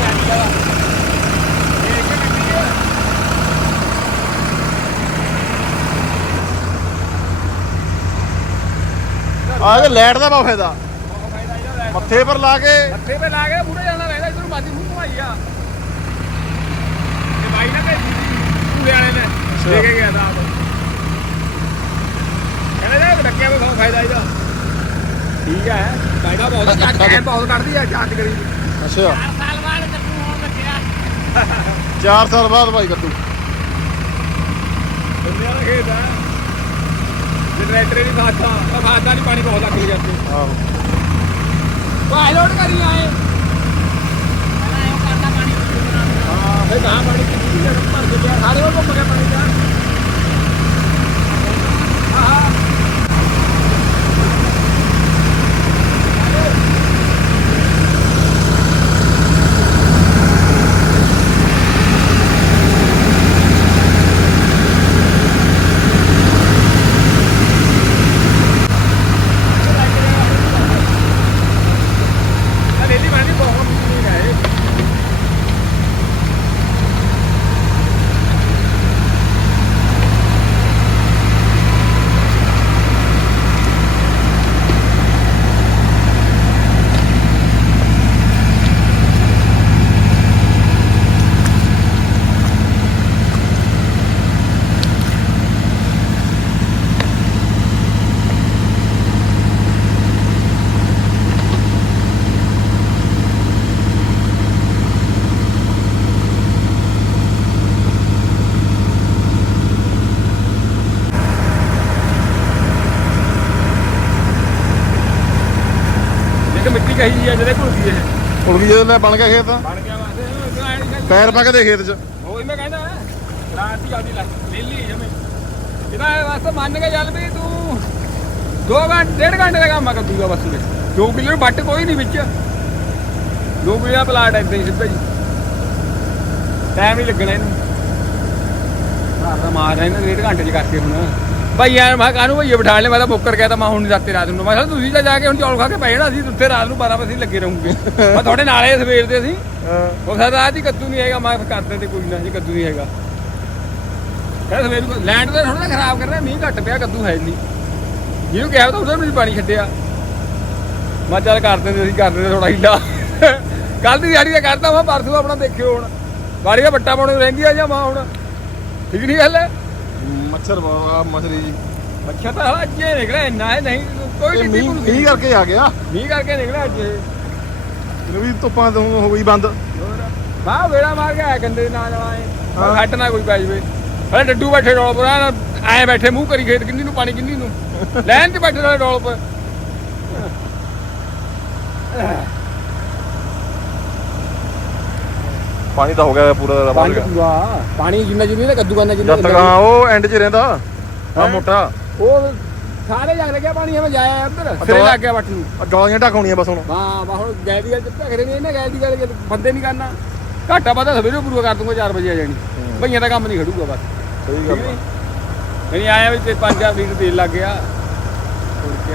ਆ ਇਹ ਲਾਈਟ ਦਾ ਬਹੁਤ ਫਾਇਦਾ। ਲੈ ਮੱਥੇ ਪਰ ਲਾ ਕੇ। ਮੱਥੇ ਤੇ ਲਾ ਕੇ ਪੂਰੇ ਜਾਣਾ ਰਹਿੰਦਾ ਇਧਰ ਮਾਦੀ ਮੂੰਹ ਘੁਮਾਈ ਆ। ਇਹ ਬਾਈ ਨਾ ਭੇਜੀ ਸੀ ਪੂਰੇ ਵਾਲੇ ਨੇ ਦੇ ਕੇ ਗਿਆ ਤਾਂ ਆਪ। ਕਹਿੰਦੇ ਨੇ ਰੱਖਿਆ ਵੀ ਬਹੁਤ ਫਾਇਦਾ ਇਹਦਾ। ਠੀਕ ਹੈ ਫਾਇਦਾ ਬਹੁਤ ਕੱਟ ਟਾਈਮ ਬਹੁਤ ਕੱਢਦੀ ਆ ਚਾਰਜ ਕਰੀ ਅੱਛਾ। 4 ਸਾਲ ਬਾਅਦ ਕੱਟੂ ਹੋਣ ਲੱਗਿਆ। 4 ਸਾਲ ਬਾਅਦ ਭਾਈ ਕੱਦੂ ਦੁਨੀਆ ਦਾ ਖੇਤ ਹੈ ਜੇ ਟਰੈਕਟਰ ਨਹੀਂ ਖਾਤਾ ਤਾਂ ਖਾਤਾ ਨਹੀਂ ਪਾਣੀ ਬਹੁਤ ਲੱਗ ਗਿਆ ਇੱਥੇ। ਆਹੋ। ਭਾਈ ਲੋਡ ਕਰੀ ਆਏ। ਪਹਿਲਾਂ ਇਹ ਕਰਦਾ ਪਾਣੀ। ਪੀਣਾ ਹਾਂ ਫੇ ਕਹਾਂ ਪਾਣੀ ਕਿੰਨੀ ਜਗ੍ਹਾ ਭਰ ਗਿਆ ਸਾਰੇ ਉਹ ਗਿਆ ਪਾਣੀ ਦਾ ਆਹਾ ਰੇਲੀ ਮਾਰਨੀ ਬਹੁਤ ਮੁਸ਼ਕਿਲ ਹੈ ਇਹ। ਇੱਕ ਮਿੱਟੀ ਕਹੀ ਆ ਜਿਹੜੇ ਘੁਲਦੀ ਇਹ। ਹੁਣ ਵੀ ਜਦੋਂ ਲੈ ਬਣ ਗਿਆ ਖੇਤ। ਬਣ ਗਿਆ ਵਾਸਤੇ ਪੈਰ ਪਾ ਕੇ ਦੇ ਖੇਤ 'ਚ। ਹੋਈ ਮੈਂ ਕਹਿੰਦਾ ਰਾਤ ਦੀ ਆਦੀ ਲੈ ਲੈ ਲਈ ਜਮੇ। ਇਹਦਾ ਇਹ ਵਾਸਤੇ ਮੰਨ ਕੇ ਚੱਲ ਵੀ ਤੂੰ 2 ਘੰਟੇ ਡੇਢ ਘੰਟੇ ਦਾ ਕੰਮ ਆ ਕੱਦੂਗਾ ਬਸ ਉਰੇ। 2 ਕਿਲੋ ਨੂੰ ਵੱਟ ਕੋਈ ਨਹੀਂ ਵਿੱਚ। 2 ਕਿਲੋ ਦਾ ਪਲਾਟ ਹੀ ਸਿੱਧਾ ਜੀ ਟਾਈਮ ਹੀ ਲੱਗਣਾ ਇਹਨੂੰ। ਮਾਰ ਰਿਹਾ ਇਹਨਾਂ ਡੇਢ ਘੰਟੇ ਚ ਕਰਕੇ ਹੁਣ। ਭਾਈ ਯਾਰ ਮੈਂ ਕਾਹਨੂੰ ਭਈਏ ਬਿਠਾ ਲੈ ਮੈਂ ਤਾਂ ਬੁੱਕਰ ਗਿਆ ਤਾਂ ਮੈਂ ਹੁਣ ਨਹੀਂ ਰਾਤੇ ਰਾਤ ਨੂੰ। ਮੈਂ ਕਿਹਾ ਤੁਸੀਂ ਤਾਂ ਜਾ ਕੇ ਹੁਣ ਚੌਲ ਖਾ ਕੇ ਪੈ ਜਾਣਾ ਅਸੀਂ ਉੱਥੇ ਰਾਤ ਨੂੰ 12 ਵਜੇ ਲੱਗੇ ਰਹੂਗੇ। ਮੈਂ ਤੁਹਾਡੇ ਨਾਲੇ ਸਵੇਰ ਦੇ ਅਸੀਂ। ਉਹ ਸਾਡਾ ਰਾਤ ਹੀ ਕੱਦੂ ਨਹੀਂ ਹੈਗਾ। ਮੈਂ ਕਿਹਾ ਕਰ ਦਿੰਦੇ ਕੋਈ ਨਾ ਜੀ ਕੱਦੂ ਨਹੀਂ ਹੈਗਾ। ਕਹਿੰਦਾ ਸਵੇਰ ਨੂੰ ਲੈਂਡ ਤੇ ਥੋੜਾ ਖਰਾਬ ਕਰ ਰਿਹਾ ਮੀਂਹ ਘੱਟ ਪਿਆ ਕੱਦੂ ਹੈ ਨਹੀਂ ਜਿਹਨੂੰ ਕਿਹਾ ਤਾਂ ਉਧਰ ਵੀ ਪਾਣੀ ਛੱਡਿਆ। ਮੈਂ ਚੱਲ ਕਰ ਦਿੰਦੇ ਅਸੀਂ ਕਰ ਦਿੰਦੇ ਥੋੜਾ ਹੀਲਾ। ਕੱਲ ਦੀ ਦਿਹਾੜੀ ਦਾ ਕਰਦਾ ਮੈਂ ਪਰਸੋਂ ਆਪਣਾ ਦੇਖਿਓ ਹੁਣ। ਗਾੜੀ ਦਾ ਬੱਟਾ ਪਾਉਣ ਰਹਿੰਦੀ ਆ ਜਾਂ ਮਾਂ ਹੁਣ। ਠੀਕ ਨਹੀਂ ਗੱਲ ਮੱਛਰ ਬਹੁਤ ਮਛਰੀ। ਜੀ ਮੱਛਰ ਤਾਂ ਅੱਜੇ ਨਿਕਲਿਆ ਇੰਨਾ ਹੈ ਨਹੀਂ ਕੋਈ ਇਹ ਨਹੀਂ ਮੀਂਹ ਮੀਂਹ ਕਰਕੇ ਆ ਗਿਆ। ਮੀਂਹ ਕਰਕੇ ਨਿਕਲਿਆ ਅੱਜ ਇਹ। ਵੀ ਧੁੱਪਾਂ ਤੋਂ ਹੋ ਗਈ ਬੰਦ। ਬਾਹ ਵੇੜਾ ਮਾਰ ਕੇ ਆਇਆ ਗੰਦੇ ਨਾਲ ਆਏ ਹਾਂ। ਨਾ ਕੋਈ ਪੈ ਜਵੇ ਹਲੇ ਡੱਡੂ ਬੈਠੇ ਡੋਲ ਪਰ ਆਏ ਬੈਠੇ ਮੂੰਹ ਕਰੀ ਖੇਤ ਕਿੰਨੀ ਨੂੰ ਪਾਣੀ ਕਿੰਨੀ ਨੂੰ। ਲੈਣ 'ਚ ਬੈਠੇ ਨਾਲੇ ਡੋਲ ਪਰ। ਪਾਣੀ ਤਾਂ ਹੋ ਗਿਆ ਪੂਰਾ ਪਾਣੀ ਪੂਰਾ ਪਾਣੀ ਜਿੰਨਾ ਜਿੰਨੀ ਨਾ ਕੱਦੂ ਕਰਨਾ ਜਦ ਤੱਕ ਹਾਂ ਉਹ ਐਂਡ 'ਚ ਰਹਿੰਦਾ ਆ? ਮੋਟਾ। ਉਹ ਸਾਰੇ ਜਗ ਲੱਗਿਆ ਪਾਣੀ ਐਵੇਂ ਜਾਇਆ ਉੱਧਰ ਸਿਰੇ ਲੱਗ ਗਿਆ ਵੱਟ ਨੂੰ। ਆ ਡੋਲੀਆਂ ਢਾਕਾਉਣੀਆਂ ਬਸ ਹੁਣ। ਹਾਂ ਬਾ ਹੁਣ ਗੈਲ ਦੀ ਗੱਲ ਚੱਪਾ ਕਰੇ ਨਹੀਂ ਇਹਨੇ ਗੈਲ ਦੀ ਗੱਲ ਬੰਦੇ ਨਹੀਂ ਕਰਨਾ। ਘਾਟਾ ਪਤਾ ਸਵੇਰੇ ਪੂਰਾ ਕਰ ਦੂੰਗਾ 4 ਵਜੇ ਆ ਜਾਣੀ। ਭਈਆਂ ਦਾ ਕੰਮ ਨਹੀਂ ਖੜੂਗਾ ਬਸ। ਸਹੀ ਗੱਲ ਨਹੀਂ ਨਹੀਂ। ਆਇਆ ਵੀ ਤੇ 5 ਲੀਟਰ ਤੇਲ ਲੱਗ ਗਿਆ। ਹੋਰ ਕੀ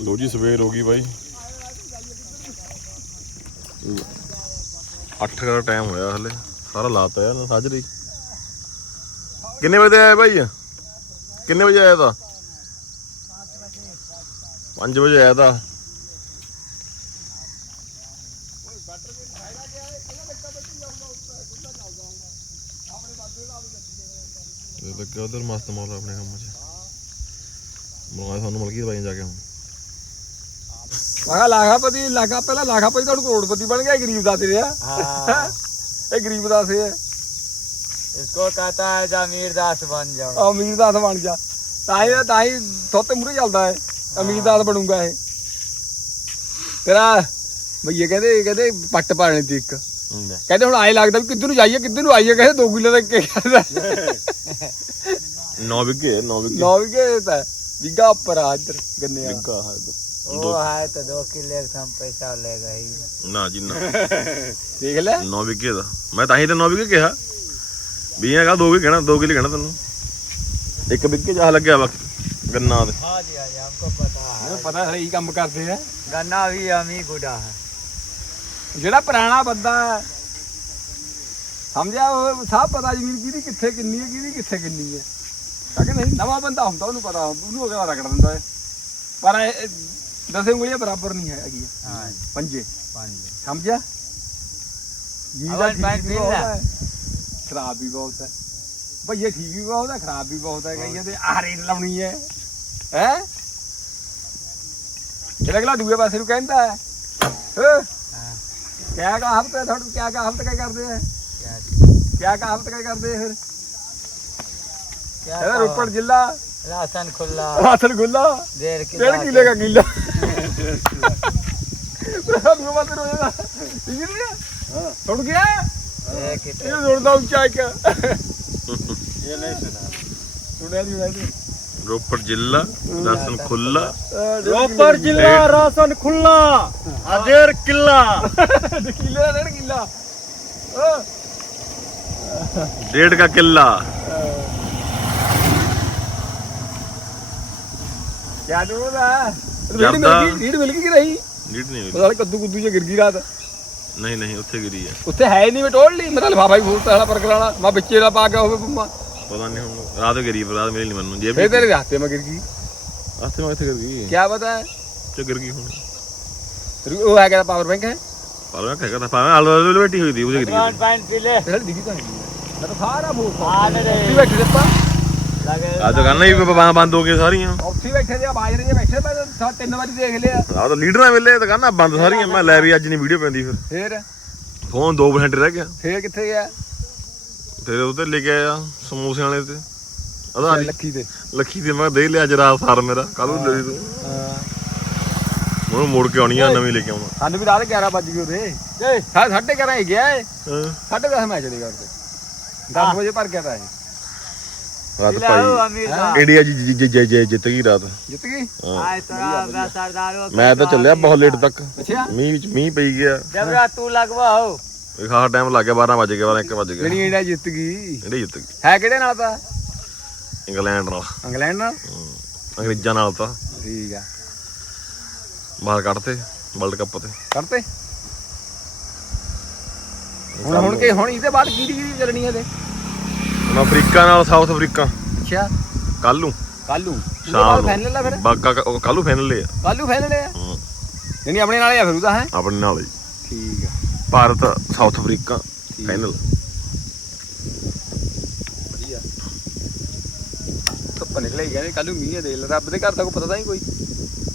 ਲੋ ਜੀ, ਸਵੇਰ ਹੋ ਗਈ ਬਾਈ। 8 ਦਾ ਟਾਈਮ ਹੋਇਆ ਹਲੇ। ਸਾਰਾ ਲਾਤਾ ਯਾਰ ਸਾਜਰੀ ਕਿੰਨੇ ਵਜੇ ਆਇਆ ਭਾਈ ਕਿੰਨੇ ਵਜੇ ਆਇਆ ਤਾਂ? 5 ਵਜੇ ਆਇਆ ਤਾਂ। ਇਹ ਲੱਗਾ ਉਧਰ ਮਸਤ ਮੌਲ ਆਪਣੇ ਕੰਮ 'ਚ। ਮੋਆ ਸਾਨੂੰ ਮਿਲ ਦਵਾਈਆਂ ਜਾ ਕੇ ਹੁਣ। ਲਾਗਾ ਲਾਖਾਪਤੀ ਲਾਗਾ ਪਹਿਲਾਂ ਲਾਖਾਪਤੀ ਤੁਹਾਨੂੰ ਕਰੋੜਪਤੀ ਬਣ ਗਿਆ ਇਹ ਗਰੀਬ ਦਾ ਤੇਰੇ ਆ हाँ ਇਹ ਗਰੀਬ ਦਾ ਸੇ इसको कहता है जमीर दास बन जाओ ਅਮੀਰ ਦਾਸ ਬਣ ਜਾ ਤਾਂ ਹੀ ਤਾਂ ਹੀ ਥੋਤੇ ਮੂਰੇ ਚੱਲਦਾ ਹੈ ਅਮੀਰ ਦਾਸ ਬਣੂਗਾ ਇਹ ਤੇਰਾ ਭਈਏ ਕਹਿੰਦੇ ਕਹਿੰਦੇ ਪੱਟ ਪਾਣੇ ਤੇ ਇੱਕ ਕਹਿੰਦੇ ਹੁਣ ਆਏ ਲੱਗਦਾ ਵੀ ਕਿੱਧਰ ਨੂੰ ਜਾਈਏ ਕਿੱਧਰ ਨੂੰ ਆਈਏ ਕਹਿੰਦੇ 2 ਕਿਲੋ ਦਾ ਕੇ ਕਹਿੰਦਾ 9 ਵਿਗੇ 9 ਵਿਗੇ ਨੌ ਵੀ ਕੇ ਤਾਂ ਵਿਗਾ ਉੱਪਰ ਆ ਇੱਧਰ ਗੰਨੇ ਆ ਵਿਗਾ ਹੈ वो है तो दो किले से हम पैसा लेगा ही ਨਾ ਜੀ ਨਾ ਦੇਖ ਲੈ 9 ਵਿਗੇ ਦਾ ਮੈਂ ਤਾਂ ਹੀ ਤਾਂ 9 ਵਿਗੇ ਕਿਹਾ ਵੀ ਇਹ ਕਹਾ 2 ਵਿਗੇ ਕਹਿਣਾ 2 ਕਿਲੇ ਕਹਿਣਾ ਤੈਨੂੰ ਇੱਕ ਵਿਗੇ ਜਾ ਲੱਗਿਆ ਬਾਕੀ ਗੰਨਾ ਦੇ हाँ जी हाँ जी हमको पता है ਇਹਨੂੰ ਪਤਾ ਹੈ ਇਹ ਕੰਮ ਕਰਦੇ ਆ गन्ना भी हम ही गुड़ा है ਜਿਹੜਾ ਪੁਰਾਣਾ ਬੰਦਾ ਹੈ, ਸਮਝਿਆ ਉਹ ਸਭ ਪਤਾ ਜ਼ਮੀਨ ਕਿਹਦੀ ਕਿੱਥੇ ਕਿੰਨੀ ਹੈ ਕਿਹਦੀ ਕਿੱਥੇ ਕਿੰਨੀ ਹੈ ਤਾਂ ਕਿ ਨਹੀਂ ਨਵਾਂ ਬੰਦਾ ਹੁੰਦਾ ਉਹਨੂੰ ਪਤਾ ਉਹਨੂੰ ਅਗਲਾ ਰਗੜ ਦਿੰਦਾ ਹੈ ਪਰ ਇਹ ਦਸੇ ਉਂਗਲੀਆਂ ਬਰਾਬਰ ਨਹੀਂ ਹੈਗੀ ਹਾਂ ਪੰਜੇ। ਪੰਜ। ਸਮਝਿਆ? ਜੀ ਦਾ ਠੀਕ ਵੀ ਹੈ। ਖਰਾਬ ਵੀ ਬਹੁਤ ਹੈ। ਭਈ ਠੀਕ ਵੀ ਬਹੁਤ ਹੈ ਖਰਾਬ ਵੀ ਬਹੁਤ ਹੈ ਕਈਆਂ ਦੇ ਆਰੇ ਲਾਉਣੀ ਹੈ। ਹੈ? ਜਿਹੜਾ ਅਗਲਾ ਦੂਏ ਪਾਸੇ ਨੂੰ ਕਹਿੰਦਾ ਹੈ। ਕਿਆ ਕਹਾਵਤ ਹੈ ਤੁਹਾਡੇ? ਕਿਆ ਕਹਾਵਤ ਕਹਿ ਕਰਦੇ ਆ ਕਿਆ ਕਹਾਵਤ ਕਹਿ ਕਰਦੇ ਫਿਰ? ਕਿਆ ਰੋਪੜ ਜ਼ਿਲ੍ਹਾ राशन खुला ਹਾਥਲ ਗੁੱਲਾ डेढ़ किलो ਡੇਢ ਕਿਲੇ ਦਾ ਕਿੱਲਾ ਦੂਏ ਪਾਸੇ ਨੂੰ ਹੋ ਜਾਂਦਾ ਠੀਕ ਨਹੀਂ ਹਾਂ ਸੁਣ ਗਿਆ एक ਇਹ किलो ਸੁਣਦਾ ਉੱਚਾ ਇੱਕ ਇਹ ਨਹੀਂ ਸੁਣਾ ਸੁਣਿਆ ਨਹੀਂ ਵੈਸੇ ਰੋਪੜ ਜ਼ਿਲ੍ਹਾ ਦਰਸ਼ਨ ਖੁੱਲਾ ਰੋਪੜ ਜ਼ਿਲ੍ਹਾ ਰਾਸ਼ਨ ਖੁੱਲਾ ਅਜੇਰ ਕਿੱਲਾ ਕਿੱਲੇ ਦਾ ਡੇਢ ਕਿੱਲਾ ਹਾਂ ਡੇਢ ਕਾ ਕਿੱਲਾ ਕਿਆ ਡੋਦਾ ਰੀੜ ਜਰਦਾ। ਮਿਲ ਗਈ ਰੀੜ ਮਿਲ ਗਈ ਕਿ ਨਹੀਂ ਨੀਟ ਨਹੀਂ ਉਹ ਸਾਲੇ ਕੱਦੂ ਕੁੱਦੂ ਚ ਗਿਰ ਗਈ ਰਾਤ ਨਹੀਂ ਨਹੀਂ ਉੱਥੇ ਗਿਰੀ ਆ ਉੱਥੇ ਹੈ ਹੀ ਨਹੀਂ ਮੈਂ ਟੋੜ ਲਈ ਮੇਰਾ ਲਫਾਫਾ ਹੀ ਫੂਲਤਾ ਵਾਲਾ ਪਰਕ ਵਾਲਾ ਮੈਂ ਵਿੱਚੇ ਨਾ ਪਾ ਕੇ ਹੋਵੇ ਬੰਮਾ ਪਤਾ ਨਹੀਂ ਹੁਣ ਰਾਤ ਗਿਰੀ ਪਰ ਰਾਤ ਮਿਲੀ ਨਹੀਂ ਮੈਨੂੰ ਜੇ ਫੇਰ ਤੇਰੇ ਹੱਥੇ ਮੈਂ ਗਿਰ ਗਈ ਆਥੇ ਮੈਂ ਇੱਥੇ ਗਿਰ ਗਈ ਕੀ ਪਤਾ ਹੈ ਚ ਗਿਰ ਗਈ ਹੁਣ ਉਹ ਹੈ ਕਿਹੜਾ ਪਾਵਰ ਬੈਂਕ ਹੈ ਪਰ ਮੈਂ ਕਹਿ ਕਹਤਾ ਪਾਵੇਂ ਆਲੂ ਬੈਠੀ ਹੋਈ ਦੀ ਉਹਦੇ ਗਿਰ ਗਈ पैंट पी ले ਫਿਰ ਦਿਖੀ ਤਾਂ ਨਹੀਂ ਮੈਂ ਤਾਂ ਸਾਰਾ ਫੂਲਤਾ हाँ रे ਉੱਥੇ ਬੈਠੇ ਦਿੱਤਾ लगे ਆ ਦੁਕਾਨਾਂ ਹੀ ਬ- ਬੰਦ ਹੋ ਗਈਆਂ ਸਾਰੀਆਂ। ਉੱਥੇ ਬੈਠੇ ਦੇ ਬਾਜਰੇ ਦੇ ਬੈਠੇ ਮੈਂ ਤਾਂ ਤਿੰਨ ਵਾਰੀ ਦੇਖ ਲਿਆ। ਆ ਤਾਂ ਲੀਡਰਾਂ ਵੇਲੇ ਦੁਕਾਨਾਂ ਬੰਦ ਸਾਰੀਆਂ। ਮੈਂ ਲੈ ਵੀ ਅੱਜ ਨਹੀਂ ਵੀਡੀਓ ਪੈਂਦੀ ਫਿਰ। ਫੇਰ? ਫੋਨ 2% ਰਹਿ ਗਿਆ। ਫੇਰ ਕਿੱਥੇ ਗਿਆ? ਫਿਰ ਉਹਤੇ ਲੈ ਕੇ ਆਇਆ ਸਮੋਸੇ ਵਾਲੇ ਤੇ। ਅਦਾ ਲੱਖੀ ਤੇ। ਲੱਖੀ ਤੇ ਮੈਂ ਦੇ ਲਿਆ ਅੱਜ ਰਾਤ ਸਾਰ ਮੇਰਾ। ਕੱਲ ਨੂੰ ਲੈ ਤੂੰ। ਹਾਂ। ਉਹਨੂੰ ਮੋੜ ਕੇ ਆਉਣੀ ਆ ਨਵੀਂ ਲੈ ਕੇ ਆਉਣਾ। ਸਾਨੂੰ ਵੀ ਰਾਤ 11 ਵੱਜ ਗਏ ਉਹਦੇ ਹਾਂ ਸਾਢੇ 11 ਹੀ ਗਿਆ ਏ। ਹਾਂ। ਸਾਢੇ 10 ਮੈਚ ਦੇ ਕਰਦੇ 10 ਵਜੇ ਭਰ ਗਿਆ ਤਾਂ ਇਹ। ਰਾਤ ਭਾਈ ਇੰਡੀਆ ਜੀ ਜਿੱਤ ਗਈ ਰਾਤ। ਜਿੱਤ ਗਈ? ਆਏ ਤਰਾ ਦਾ ਸਰਦਾਰ ਉਹ ਮੈਂ ਤਾਂ ਚੱਲਿਆ ਬਹੁਤ ਲੇਟ ਤੱਕ। ਮੀਂਹ ਵਿੱਚ ਮੀਂਹ ਪਈ ਗਿਆ। ਜਦ ਰਾਤ ਤੂੰ ਲੱਗਵਾ ਹੋ ਇਹ ਖਾਸ ਟਾਈਮ ਲੱਗ ਗਿਆ 12 ਵਜੇ ਗਿਆ 1 ਵਜੇ ਗਿਆ ਇੰਡੀਆ ਜਿੱਤ ਗਈ। ਇੰਡੀਆ ਜਿੱਤ ਗਈ। ਹੈ ਕਿਹੜੇ ਨਾਲ ਤਾਂ? ਇੰਗਲੈਂਡ ਨਾਲ। ਇੰਗਲੈਂਡ ਨਾਲ? ਅੰਗਰੇਜ਼ਾਂ ਨਾਲ ਤਾਂ। ਠੀਕ ਆ। ਬਾਹਰ ਕੱਢਤੇ ਵਰਲਡ ਕੱਪ ਤੇ। ਕੱਢਤੇ? ਹੁਣ ਹੁਣ ਕੇ ਹੁਣ ਇਹਦੇ ਬਾਅਦ ਕੀ ਕੀ ਚੱਲਣੀ ਹੈ ਤੇ ਹੁਣ ਅਫਰੀਕਾ ਨਾਲ ਸਾਊਥ ਅਫਰੀਕਾ। ਅੱਛਾ। ਕੱਲ ਨੂੰ। ਕੱਲੂ ਸ਼ਾਮ ਨੂੰ। ਫਾਈਨਲ ਆ ਫਿਰ? ਬਾਕਾ ਕੱਲ ਨੂੰ ਫਾਈਨਲ ਹੈ ਕੱਲੂ ਫਾਈਨਲ ਆ? ਨਹੀਂ ਆਪਣੇ ਨਾਲ ਹੀ ਆ ਫਿਰ ਉਹਦਾ ਹੈ? ਆਪਣੇ ਨਾਲ ਹੀ। ਠੀਕ ਆ। ਭਾਰਤ ਸਾਊਥ ਅਫਰੀਕਾ ਫਾਈਨਲ ਵਧੀਆ। ਧੁੱਪ ਨਿਕਲੇ ਕਹਿੰਦੇ ਕੱਲ ਨੂੰ ਮੀਂਹ ਦੇ ਲੈ ਰੱਬ ਦੇ ਘਰ ਤਾਂ ਕੋਈ ਪਤਾ ਤਾਂ ਨਹੀਂ ਕੋਈ।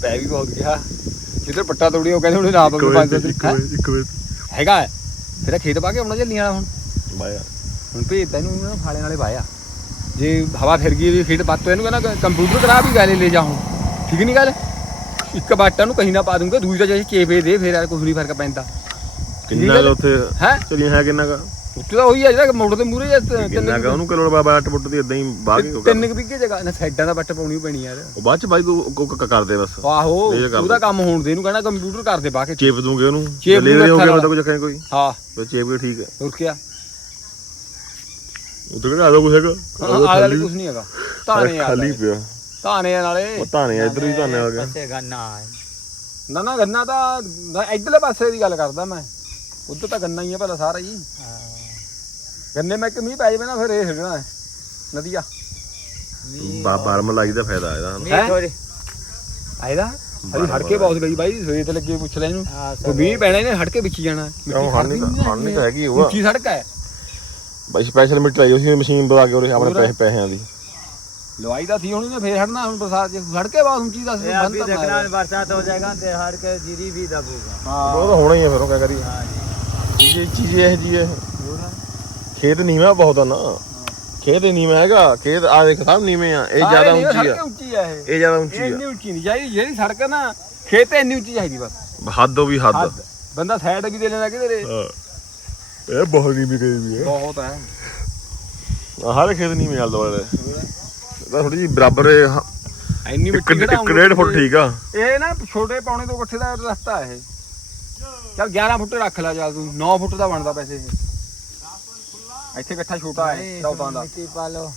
ਪੈ ਵੀ ਬਹੁਤ ਗਿਆ। ਜਿੱਧਰ ਪੱਟਾ ਤੋੜੀ ਉਹ ਕਹਿੰਦੇ ਹੁਣ ਨਾ ਪਵੇ ਪੰਜ ਦਿਨ ਇੱਕ ਹੈਗਾ। ਫਿਰ ਖੇਤ ਪਾ ਕੇ ਆਉਣਾ ਜੱਲੀਆਂ ਵਾਲਾ ਹੁਣ? ਬਾਇਆ। ਹੁਣ ਭੇਜਦਾ ਇਹਨੂੰ ਉਹਨਾਂ ਫਾਲੇ ਨਾਲੇ ਵਾਇਆ। ਜੇ ਹਵਾ ਫਿਰ ਗਈ ਵੀ ਖੇਡ ਪੱਤ ਇਹਨੂੰ ਕਹਿੰਦਾ ਕੰਪਿਊਟਰ ਕਰਾ ਵੀ ਗਾਲੇ ਲੈ ਜਾ ਹੁਣ। ਠੀਕ ਨਹੀਂ ਗੱਲ? ਇੱਕ ਬਾਟਾ ਨੂੰ ਕਹੀਂ ਨਾ ਪਾ ਦੂੰਗਾ ਦੂਜੀ ਦਾ ਜੇ ਚੇਪੇ ਦੇ ਫਿਰ ਕੁਝ ਨਹੀਂ ਫ਼ਰਕ ਪੈਂਦਾ। ਕਿੰਨਾ ਗਾ ਉੱਥੇ ਹੈ? ਚਲੀਆਂ ਹੈ ਕਿੰਨਾ ਗਾ ਉੱਤੇ ਤਾਂ ਉਹੀ ਆ ਜਿਹੜਾ ਮੋਟਰ ਦੇ ਮੂਰੇ ਜਾਂ ਕਿੰਨਾ ਗਾ ਉਹਨੂੰ ਕਿਲੋ ਬਾਬਾ ਅੱਟ ਪੁੱਟ ਦੀ ਇਦਾਂ ਹੀ ਬਾਹ ਕੇ ਤਿੰਨ ਕੁ ਵਿਗੇ ਜਗ੍ਹਾ ਨਾ ਸਾਈਡਾਂ ਦਾ ਬੱਟ ਪਾਉਣੀ ਪੈਣੀ ਯਾਰ। ਉਹ ਬਾਅਦ ਚ ਬਾਈ ਕੋ ਕੋ- ਕੋ- ਕਰਦੇ ਬਸ। ਆਹੋ ਉਹਦਾ ਕੰਮ ਹੋਣ ਦੇ ਇਹਨੂੰ ਕਹਿਣਾ ਕੰਪਿਊਟਰ ਕਰ ਦੇ ਬਾ ਕੇ। ਚੇਪ ਦੂੰਗੇ ਉਹਨੂੰ। ਚੇਪ ਲੈ ਨੂੰ ਹੋ ਗਿਆ ਰੱਖਣ ਤਾਂ ਕੋਈ ਹਾਂ। ਤੇ ਚੇਪ ਵੀ ਠੀਕ ਹੈ। ਹੋਰ ਕੀ ਉੱਥੇ ਕਿਹੜਾ ਆਦਾ ਕੋਈ ਹੈਗਾ? ਆ ਵਾਲੀ ਕੁਝ ਨਹੀਂ ਹੈਗਾ। ਤਾਣੇ ਆ ਖਾਲੀ ਪਿਆ। ਤਾਣੇ ਆ ਨਾਲੇ। ਉਹ ਧਾਨੇ ਆ, ਇੱਧਰ ਵੀ ਧਾਨੇ ਆ। ਗਏ ਪਾਸੇ ਗੰਨਾ ਹੈ। ਨਾ ਨਾ ਗੰਨਾ ਤਾਂ ਨਾ ਇਧਰਲੇ ਪਾਸੇ ਦੀ ਗੱਲ ਕਰਦਾ ਮੈਂ। ਉਧਰ ਤਾਂ ਗੰਨਾ ਹੀ ਆ ਭਲਾ ਸਾਰਾ ਹੀ। ਗੰਨੇ ਮੈਂ ਕਿ ਮੀਂਹ ਪੈ ਜਾਵੇ ਨਾ ਫਿਰ ਇਹ ਹਿੱਲਣਾ ਹੈ। ਨਦੀਆ। ਬਾ ਬਾਰਮ ਲਾਈ ਦਾ ਫਾਇਦਾ ਇਹਦਾ। ਹੈਂ? ਥੋੜੇ ਆਇਦਾ ਅਰੇ ਹੜ ਕੇ ਬਹੁਤ ਗਈ ਬਾਈ ਸਵੇਰ ਤੇ ਲੱਗੇ ਪੁੱਛ ਲੈ ਇਹਨੂੰ। ਹਾਂ ਉਹ ਮੀਂਹ ਪੈਣਾ ਇਹਨੇ ਹੜ ਕੇ ਵਿੱਚ ਜਾਣਾ ਉਹ ਹਾਨੀ ਹਾਨੀ ਤਾਂ ਹੈਗੀ ਉਹ ਉੱਚੀ ਸੜਕ ਹੈ। ਬਾਈ ਸਪੈਸ਼ਲ ਮਿੱਟ ਲਈ ਉਸੇ ਮਸ਼ੀਨ ਤੋਂ ਕੇ ਉਹਦੇ ਆਪਣੇ ਪੈਸੇ ਪੈਸਿਆਂ ਦੀ। ਲਵਾਈ ਦਾ ਸੀ ਹੁਣ ਨੇ ਫੇਰ ਹਟਣਾ ਹੁਣ ਬਰਸਾਤ ਜੇ ਹੜ ਕੇ ਬਾਅਦ ਚੀਜ਼ ਦਾ ਬੰਦ ਤਾਂ ਦੇਖਣਾ ਬਰਸਾਤ ਹੋ ਜਾਏਗਾ ਤੇ ਹੜ ਕੇ ਜੀਰੀ ਵੀ ਦਬੂਗਾ। ਹਾਂ। ਉਹ ਤਾਂ ਹੋਣਾ ਹੀ ਹੈ ਫਿਰ ਉਹ ਕਿਆ ਕਰੀਏ। ਹਾਂ ਜੀ। ਇਹ ਚੀਜ਼ ਇਹ ਜੀ ਹੈ। ਖੇਤ ਨੀਵਾ ਬਹੁਤ ਆ ਨਾ। ਖੇਤ ਨੀਵਾ ਹੈਗਾ ਖੇਤ ਆ ਦੇਖ ਸਾਹਿਬ ਨੀਵੇਂ ਆ ਇਹ ਜ਼ਿਆਦਾ ਉੱਚੀ ਆ। ਇਹ। ਜ਼ਿਆਦਾ ਉੱਚੀ ਆ। ਇੰਨੀ ਉੱਚੀ ਨਹੀਂ ਚਾਹੀਦੀ ਜਿਹੜੀ ਸੜਕ ਨਾ ਖੇਤ ਇੰਨੀ ਉੱਚੀ ਚਾਹੀਦੀ ਬਸ। ਹੱਦੋਂ ਵੀ ਹੱਦ। ਬੰਦਾ ਸਾਈਡ ਵੀ ਦੇ ਲੈਣਾ ਕਿਧਰੇ। ਹਾਂ। ਇਹ ਬਹੁਤ ਨੀਵੀਂ ਗਈ ਵੀ ਹੈ। ਬਹੁਤ ਹੈ। ਹਰ ਖੇਤ ਨੀਵੇਂ ਚੱਲਦਾ ਵਾਲੇ ਇਹਦਾ ਥੋੜੀ ਜਿਹੀ ਬਰਾਬਰ ਐਨੀ ਮਿੱਟੀ ਕਿਹੜਾ ਇੱਕ ਡੇਢ ਫੁੱਟ ਠੀਕ ਆ। ਇਹ ਨਾ ਛੋਟੇ ਪਾਉਣੇ ਤੋਂ ਇਕੱਠੇ ਦਾ ਰਸਤਾ ਇਹ। ਚੱਲ 11 ਫੁੱਟ ਰੱਖ ਲੈ ਜਾ ਤੂੰ 9 ਫੁੱਟ ਦਾ ਬਣਦਾ ਪੈਸੇ ਇਹ। ਇੱਥੇ ਇਕੱਠਾ ਛੋਟਾ ਹੈ ਚੌਦਾਂ ਦਾ। ਮਿੱਟੀ ਪਾ ਲਓ।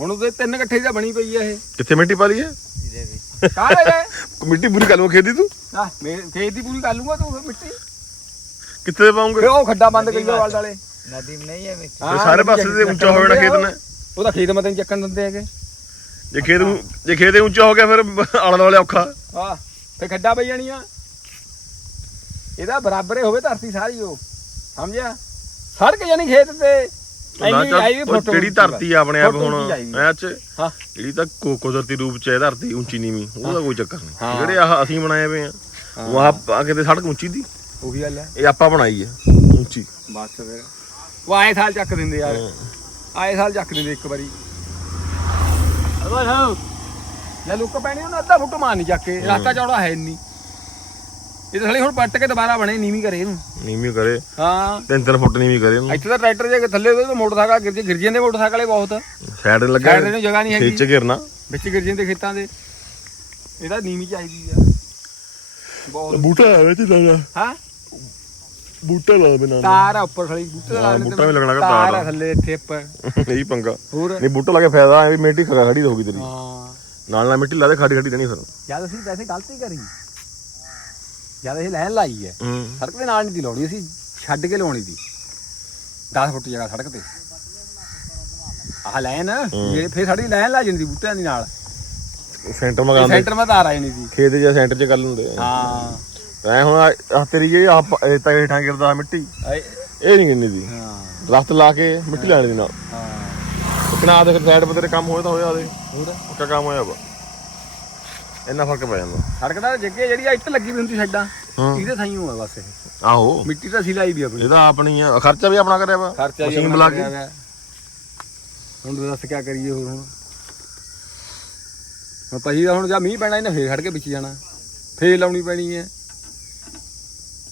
ਹੁਣ ਉਹਦੇ ਤਿੰਨ ਇਕੱਠੇ ਦਾ ਬਣੀ ਪਈ ਆ ਇਹ। ਕਿੱਥੇ ਮਿੱਟੀ ਪਾ ਲਈ ਹੈ? ਇਹਦੇ ਵਿੱਚ। ਕਾਹ ਲੈ ਮਿੱਟੀ ਪੂਰੀ ਕਰ ਲਵਾਂ ਖੇਤੀ ਤੂੰ? ਹਾਂ ਖੇਤੀ ਪੂਰੀ ਕਰ ਲੂੰਗਾ ਤੂੰ ਮਿੱਟੀ? ਕਿੱਥੇ ਦੇ ਪਾਉਂਗੇ? ਫਿਰ ਉਹ ਖੱਡਾ ਬੰਦ ਕਰੀ ਵਾਲ ਵਾਲੇ। ਨਦੀ ਨਹੀਂ ਐ ਵਿੱਚ। ਹਾਂ, ਸਾਰੇ ਪਾਸੇ ਤੇ ਉੱਚਾ ਹੋ ਜਾਣਾ ਖੇਤ ਨੇ। ਉਹਦਾ ਖੇਤ ਮਤਾਂ ਚੱਕਣ ਦਿੰਦੇ ਹੈਗੇ। ਜੇ ਖੇਤ ਉ- ਜੇ ਖੇਤ ਹੀ ਉੱਚਾ ਹੋ ਗਿਆ ਫਿਰ ਆਲੇ ਦੁਆਲੇ ਔਖਾ। ਆਹ ਤੇ ਖੱਡਾ ਪਈ ਜਾਣੀ ਆ। ਇਹਦਾ ਬਰਾਬਰੇ ਹੋਵੇ ਧਰਤੀ ਸਾਰੀ ਉਹ। ਸਮਝਿਆ? ਸੜਕ ਜਾਨੀ ਖੇਤ ਤੇ। ਜਿਹੜੀ ਧਰਤੀ ਆਪਣੇ ਆਪ ਹੁਣ ਉੱਚੀ ਹਾਂ। ਜਿਹੜੀ ਤਾਂ ਕੋ ਕੁਦਰਤੀ ਰੂਪ ਚ ਹੈ ਧਰਤੀ ਉੱਚੀ ਨੀਵੀਂ ਉਹਦਾ ਕੋਈ ਚੱਕਰ ਨਹੀਂ। ਜਿਹੜੇ ਆਹ ਅਸੀਂ ਬਣਾਏ ਹੋਏ ਆ ਉਹ ਆ ਕਿਤੇ ਸੜਕ ਉੱਚੀ ਦੀ। ਉਹੀ ਗੱਲ ਹੈ। ਇਹ ਆਪਾਂ ਬਣਾਈ ਹੈ ਉੱਚੀ। ਬਸ ਫਿਰ। ਉਹ ਆਏ ਸਾਲ ਚੱਕ ਦਿੰਦੇ ਯਾਰ। ਆਏ ਸਾਲ ਚੱਕ ਦਿੰਦੇ ਇੱਕ ਵਾਰੀ। ਅਬਾ ਹਾਂ ਲੈ ਲੁੱਕ ਪੈਣੀ ਉਹਨੂੰ ਅੱਧਾ ਫੁੱਟ ਮਾਰ ਨਹੀਂ ਚੱਕ ਕੇ। ਰਸਤਾ ਚੌੜਾ ਹੈ ਨਹੀਂ ਇਹ ਤਾਂ ਸਾਲੀ ਹੁਣ ਪੱਟ ਕੇ ਦੁਬਾਰਾ ਬਣੇ ਨੀਵੀਂ ਕਰੇ ਇਹਨੂੰ। ਨੀਵੀਂ ਕਰੇ। ਹਾਂ। ਤਿੰਨ ਤਿੰਨ ਫੁੱਟ ਨੀਵੀਂ ਕਰੇ ਉਹਨੂੰ ਇੱਥੇ ਤਾਂ ਟਰੈਕਟਰ ਜੇ ਥੱਲੇ ਉਹਦੇ ਤੋਂ ਮੋਟਰਸਾਈਕਲ ਗਿਰ ਜੇ ਗਿਰ ਜਾਂਦੇ ਮੋਟਰਸਾਈਕਲ ਵਾਲੇ ਬਹੁਤ। ਸਾਈਡ ਲੱਗਾ ਸਾਈਡ ਨੂੰ ਜਗ੍ਹਾ ਨਹੀਂ ਖੇਤ ਹੈਗੀ। ਚ ਘਿਰਨਾ ਵਿੱਚ ਗਿਰ ਜਾਂਦੇ ਖੇਤਾਂ ਦੇ। ਇਹਦਾ ਨੀਵੀਂ ਚਾਹੀਦੀ ਆ। ਬਹੁਤ। ਬੂਟਾ ਹੈ ਵਿੱਚ ਲਾਣਾ ਹਾਂ। ਬੂਟਾ ਲਾ ਬਿਨਾ ਤਾਰ ਆ ਉੱਪਰ ਖੜੀ ਬੂਟੇ ਲਾ ਲੈਂਦੇ ਬੂਟਾ ਵੀ ਲੱਗਣਾ ਕਿ ਤਾਰ ਆ। ਥੱਲੇ ਇੱਥੇ ਉੱਪਰ ਇਹੀ ਪੰਗਾ। ਹੋਰ? ਨਹੀਂ ਬੂਟਾ ਲਾ ਕੇ ਫਾਇਦਾ ਹੈ ਵੀ ਮਿੱਟੀ ਖੜਾ ਖੜੀ ਰਹੂਗੀ ਤੇਰੀ। ਹਾਂ। ਨਾਲ ਨਾਲ ਮਿੱਟੀ ਲਾ ਦੇ ਖੜੀ ਖੜੀ ਰਹਿਣੀ ਫਿਰ। ਜਦ ਅਸੀਂ ਵੈਸੇ ਗਲਤੀ ਕਰੀ ਜਦ ਅਸੀਂ ਲੈਣ ਲਾਈ ਹੈ ਸੜਕ ਦੇ ਨਾਲ ਨਹੀਂ ਦੀ ਲਾਉਣੀ ਅਸੀਂ ਛੱਡ ਕੇ ਲਾਉਣੀ ਦੀ 10 ਫੁੱਟ ਜਗ੍ਹਾ ਸੜਕ ਤੇ। ਆਹ ਲੈਣ ਜਿਹੜੇ ਫੇਰ ਸਾਡੀ ਲੈਣ ਲਾ ਜਾਂਦੀ ਬੂਟਿਆਂ ਦੀ ਨਾਲ। ਸੈਂਟਰ ਮਗਾਉਂਦੇ ਸੈਂਟਰ ਮਾ ਤਾਰ ਆ ਜਾਣੀ ਦੀ ਖੇਤ ਜਾਂ ਸੈਂਟਰ ਚ ਕਰ ਲੈਂਦੇ ਹਾਂ। ਐ ਹੁਣ ਆਹ ਤੇਰੀ ਜਿਹੜੀ ਆਹ ਪ- ਇਹ ਤਾਂ ਹੇਠਾਂ ਗਿਰਦਾ ਮਿੱਟੀ। ਆਏ- ਇਹ ਨਹੀਂ ਕਿੰਨੀ ਦੀ। ਹਾਂ। ਦਰਖਤ ਲਾ ਕੇ ਮਿੱਟੀ ਲੈਣ ਦੀ ਨਾਲ। ਹਾਂ। ਕਿਨਾ ਦੇ ਸਾਈਡ 'ਤੇ ਤੇਰੇ ਕੰਮ ਹੋਇਆ ਤਾਂ ਹੋਇਆ ਉਹਦੇ ਹੋਰ? ਪੱਕਾ ਕੰਮ ਹੋਇਆ ਵਾ। ਇੰਨਾ ਫ਼ਰਕ ਪੈ ਜਾਂਦਾ। ਸੜਕ ਦਾ ਜੱਗੇ ਜਿਹੜੀ ਆ ਇੱਟ ਲੱਗੀ ਵੀ ਹੁੰਦੀ ਹਾਂ। ਇਹਦੇ ਥਾਈ ਹੋਆ ਬਸ ਇਹ। ਆਹੋ। ਮਿੱਟੀ ਤਾਂ ਅਸੀਂ ਲਾਈ ਵੀ ਆਪਣੀ। ਇਹਦਾ ਆਪਣੀ ਆ। ਖਰਚਾ ਵੀ ਆਪਣਾ ਕਰਿਆ ਵਾ। ਖਰਚਾ ਜੀ ਮਸ਼ੀਨ ਆਪਣਾ ਬੁਲਾ ਕਰਿਆ ਕੇ ਹੋਇਆ। ਹੁਣ ਤੂੰ ਦੱਸ ਕਿਆ ਕਰੀਏ ਹੋਰ ਹੁਣ। ਹੁਣ ਪਹੀ ਦਾ ਹੁਣ ਜਾਂ ਮੀਂਹ ਪੈਣਾ ਇਹਨੇ ਫੇਰ ਖੜ ਕੇ ਵਿੱਚ ਜਾਣਾ। ਫੇਰ ਲਾਉਣੀ ਪੈਣੀ ਹੈ।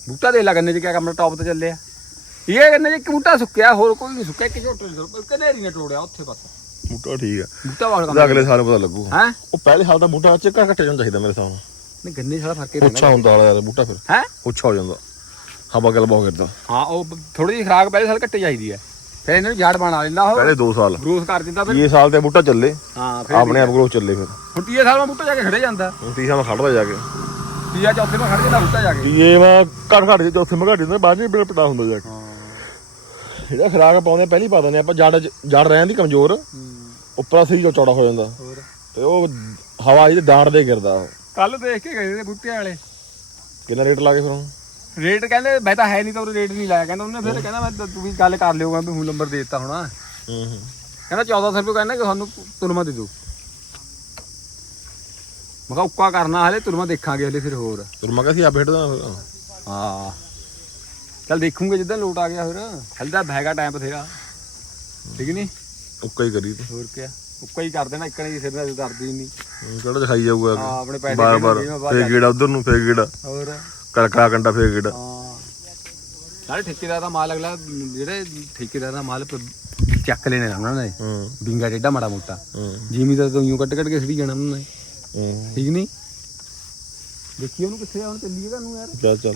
ਬੂਟਾ ਦੇ ਲਾ ਗੰਨੇ ਚ ਕਿਆ ਕੰਮ ਟੌਪ ਤੇ ਚੱਲਿਆ ਇਹ ਗੰਨੇ ਚ? ਇੱਕ ਬੂਟਾ ਸੁੱਕਿਆ ਹੋਰ ਕੋਈ ਨਹੀਂ ਸੁੱਕਿਆ ਇੱਕ ਝੋਟੇ ਨਹੀਂ ਕਨੇਰੀ ਨੇ ਟੋੜਿਆ ਉੱਥੇ ਬਸ। ਬੂਟਾ ਠੀਕ ਆ। ਬੂਟਾ ਵਾਲਾ ਕੰਮ ਅਗਲੇ ਸਾਲ ਪਤਾ ਲੱਗੂ। ਹੈ? ਉਹ ਪਹਿਲੇ ਸਾਲ ਦਾ ਬੂਟਾ ਚੱਕਾ ਘੱਟੇ ਜਾਣਾ ਚਾਹੀਦਾ ਮੇਰੇ ਹਿਸਾਬ ਨਾਲ। ਨਹੀਂ ਗੰਨੇ ਸਾਲਾ ਫ਼ਰਕ ਹੀ ਉੱਚਾ ਹੁੰਦਾ ਵਾਲਾ ਯਾਰ ਬੂਟਾ ਫਿਰ। ਹੈ? ਉੱਚਾ ਹੋ ਜਾਂਦਾ। ਹਵਾ ਗਲ ਬਹੁਤ ਕਰਦਾ ਹਾਂ ਉਹ ਥੋੜੀ ਜਿਹੀ ਖਰਾਕ ਪਹਿਲੇ ਸਾਲ ਘੱਟੇ ਚਾਹੀਦੀ ਹੈ। ਫਿਰ ਇਹਨਾਂ ਨੂੰ ਜੜ ਬਣਾ ਲੈਂਦਾ ਉਹ। ਪਹਿਲੇ 2 ਸਾਲ। ਗਰੋਥ ਕਰ ਦਿੰਦਾ ਫਿਰ। ਇਹ ਸਾਲ ਤੇ ਬੂਟਾ ਚੱਲੇ। ਹਾਂ ਫਿਰ ਆਪਣੇ ਆਪ ਗਰੋਥ ਚੱਲੇ ਫਿਰ। ਹੁਣ ਤੀਏ ਸਾਲ ਮੈਂ ਬੂਟਾ ਜਾ ਕੇ ਖੜੇ ਜਾਂਦਾ। ਹੁਣ ਤੀਸਾ ਮੈਂ ਖੜਦਾ ਜਾ ਕੇ। ਤੀਆ ਚੌਥੇ ਮੈਂ ਖੜ ਜਾਂਦਾ ਬੂਟਾ ਜਾ ਕੇ। ਇਹ ਵਾ ਘੱਟ ਘੱਟ ਚੌਥੇ ਮੈਂ ਘੱਟ ਜਾਂਦਾ ਬਾਅਦ ਵਿੱਚ ਪਟਾ ਹੁੰਦਾ ਜਾ ਕੇ। ਜਿਹੜਾ ਖਰਾਕ ਪਾਉਂਦੇ ਆ, ਪਹਿਲੀ ਪਾ ਦਿੰਦੇ ਆਪਾਂ ਜੜ ਜੜ ਰਹਿਣ ਦੀ ਕਮਜ਼ੋਰ ਉੱਪਰ ਸਹੀ ਜੋ ਚੌੜਾ ਹੋ ਜਾਂਦਾ। ਹੋਰ? ਤੇ ਉਹ ਹਵਾ ਜਿਹੀ ਡਾਂਡ ਦੇ ਗਿਰਦਾ ਉਹ। ਕੱਲ ਦੇਖ ਕੇ ਗਏ ਨੇ ਬੂਟੇ ਵਾਲੇ। ਕਿੰਨਾ ਰੇਟ ਲਾ ਕੇ ਫਿਰ ਹੁਣ? ਰੇਟ ਕਹਿੰਦੇ ਮੈਂ ਤਾਂ ਹੈ ਨਹੀਂ ਤਾਂ ਉਹ ਰੇਟ ਨਹੀਂ ਲਾਇਆ। ਕਹਿੰਦਾ ਉਹਨੇ ਫਿਰ ਕਹਿੰਦਾ ਮੈਂ ਤਾਂ ਤੂੰ ਵੀ ਗੱਲ ਕਰ ਲਿਓਗਾ ਵੀ ਹੁਣ ਨੰਬਰ ਦੇ ਦਿੱਤਾ ਹੋਣਾ। ਹੂੰ ਹੂੰ। ਕਹਿੰਦਾ 1400 ਰੁਪਏ ਕਹਿੰਦਾ ਕਿ ਤੁਹਾਨੂੰ ਤੁਰਮਾ ਦੇ ਦਿਓ। ਮੈਂ ਕਿਹਾ ਉੱਕਾ ਕਰਨਾ ਹਲੇ ਤੁਰਮਾ ਦੇਖਾਂਗੇ ਹਲੇ ਫਿਰ ਹੋਰ। ਤੁਰ ਮੈਂ ਕਿਹਾ ਸੀ ਆ ਬੈਠ ਦੇਣਾ ਫਿਰ ਹਾਂ। ਚੱਲ ਦੇਖੂਗੇ ਜਿੱਦਾਂ ਲੋਟ ਆ ਗਿਆ ਫਿਰ। ਹਲੇ ਤਾਂ ਹੈਗਾ ਟਾਈਮ ਬਥੇਰਾ। ਠੀਕ ਨਹੀਂ ਉੱਕਾ ਹੀ ਕਰੀ ਤੂੰ। ਹੋਰ ਕਿਆ? ਉੱਕਾ ਹੀ ਕਰ ਦੇਣਾ ਇੱਕਣੇ ਦੀ ਸਿਰ ਨਾਲ ਦਰਦੀ ਨਹੀਂ ਕਿਹੜਾ ਦਿਖਾਈ ਜਾਊਗਾ ਹਾਂ ਆਪਣੇ ਪੈਸੇ ਬਾਰ ਬਾਰ। ਫੇਰ ਗੇੜਾ ਉਧਰ ਨੂੰ ਫੇਰ ਗੇੜਾ। ਹੋਰ? ਕਰਕਾ ਕੰਡਾ ਫੇਰ ਗੇੜਾ। ਹਾਂ। ਨਾਲੇ ਠੇਕੇਦਾਰ ਦਾ ਮਾਲ ਅਗਲਾ ਜਿਹੜੇ ਠੇਕੇਦਾਰ ਦਾ ਮਾਲ ਚੱਕ ਲੈਣੇ ਉਹਨਾਂ ਨੇ। ਹੂੰ। ਬਿੰਗਾ ਡੇਡਾ ਮਾੜਾ ਮੋਟਾ। ਹੂੰ। ਜ਼ਿਮੀਦਾਰ ਤੋਂ ਯੂੰ ਕੱਟ ਕੱਟ ਕੇ ਸੜੀ ਜਾਣਾ ਉਹਨਾਂ ਨੇ। ਹੂੰ ਠੀਕ ਨਹੀਂ? ਦੇਖੀ ਉਹਨੂੰ ਕਿੱਥੇ ਆ ਹੁਣ ਚੱਲੀਏ ਘਰ ਨੂੰ ਯਾਰ। ਚੱਲ ਚੱਲ।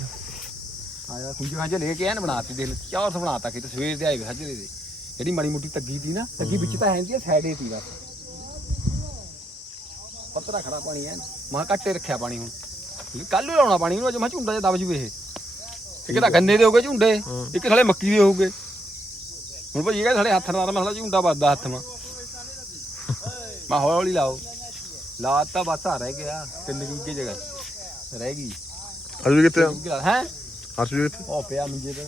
ਆਇਆ ਕੁੰਜ ਖਾਂਜ ਲੈ ਕੇ ਐਨ ਬਣਾਤੀ ਦੇਖ ਚਾਰ ਸੌ ਬਣਾਤਾ ਕਿ ਸਵੇਰ ਦੇ ਆਏ ਵੇ ਹਜਰੇ ਦੇ। ਜਿਹੜੀ ਮਾੜੀ ਮੋਟੀ ਤੱਗੀ ਦੀ ਨਾ ਤੱਗੀ ਵਿੱਚ ਤਾਂ ਹੈਂਦੀ ਸਾਈਡੇ ਤੀ ਬਸ। ਪੱਤਰਾ ਖੜਾ ਪਾਣੀ ਐਨ। ਮਾਂ ਕੱਟੇ ਰੱਖਿਆ ਪਾਣੀ ਹੁਣ। ਕੱਲ ਨੂੰ ਲਾਉਣਾ ਪਾਣੀ ਨੂੰ ਅੱਜ ਮੈਂ ਝੁੰਡਾ ਜਿਹਾ ਦਬ ਜੂਵੇ ਇਹ। ਇੱਕ ਤਾਂ ਗੰਨੇ ਦੇ ਹੋਗੇ ਝੁੰਡੇ ਇੱਕ ਥਲੇ ਮੱਕੀ ਦੇ ਹੋਗੇ ਹੁਣ ਭਾਈ ਇਹ ਸਾਡੇ ਹੱਥ ਨਾਲ ਮਸਲਾ ਝੁੰਡਾ ਵੱਜਦਾ ਹੱਥ ਮਾ। ਮੈਂ ਹੌਲੀ ਲਾਓ। ਲਾਤਾ ਬਸ ਆ ਰਹਿ ਗਿਆ। ਤਿੰਨ ਕੀ ਕੀ ਜਗ੍ਹਾ ਰਹਿ ਗਈ। ਵੀ ਕਿੱਥੇ ਆ? ਹੈ? ਵੀ ਕਿੱਥੇ? ਉਹ ਪਿਆ ਮੰਜੇ ਤੇ।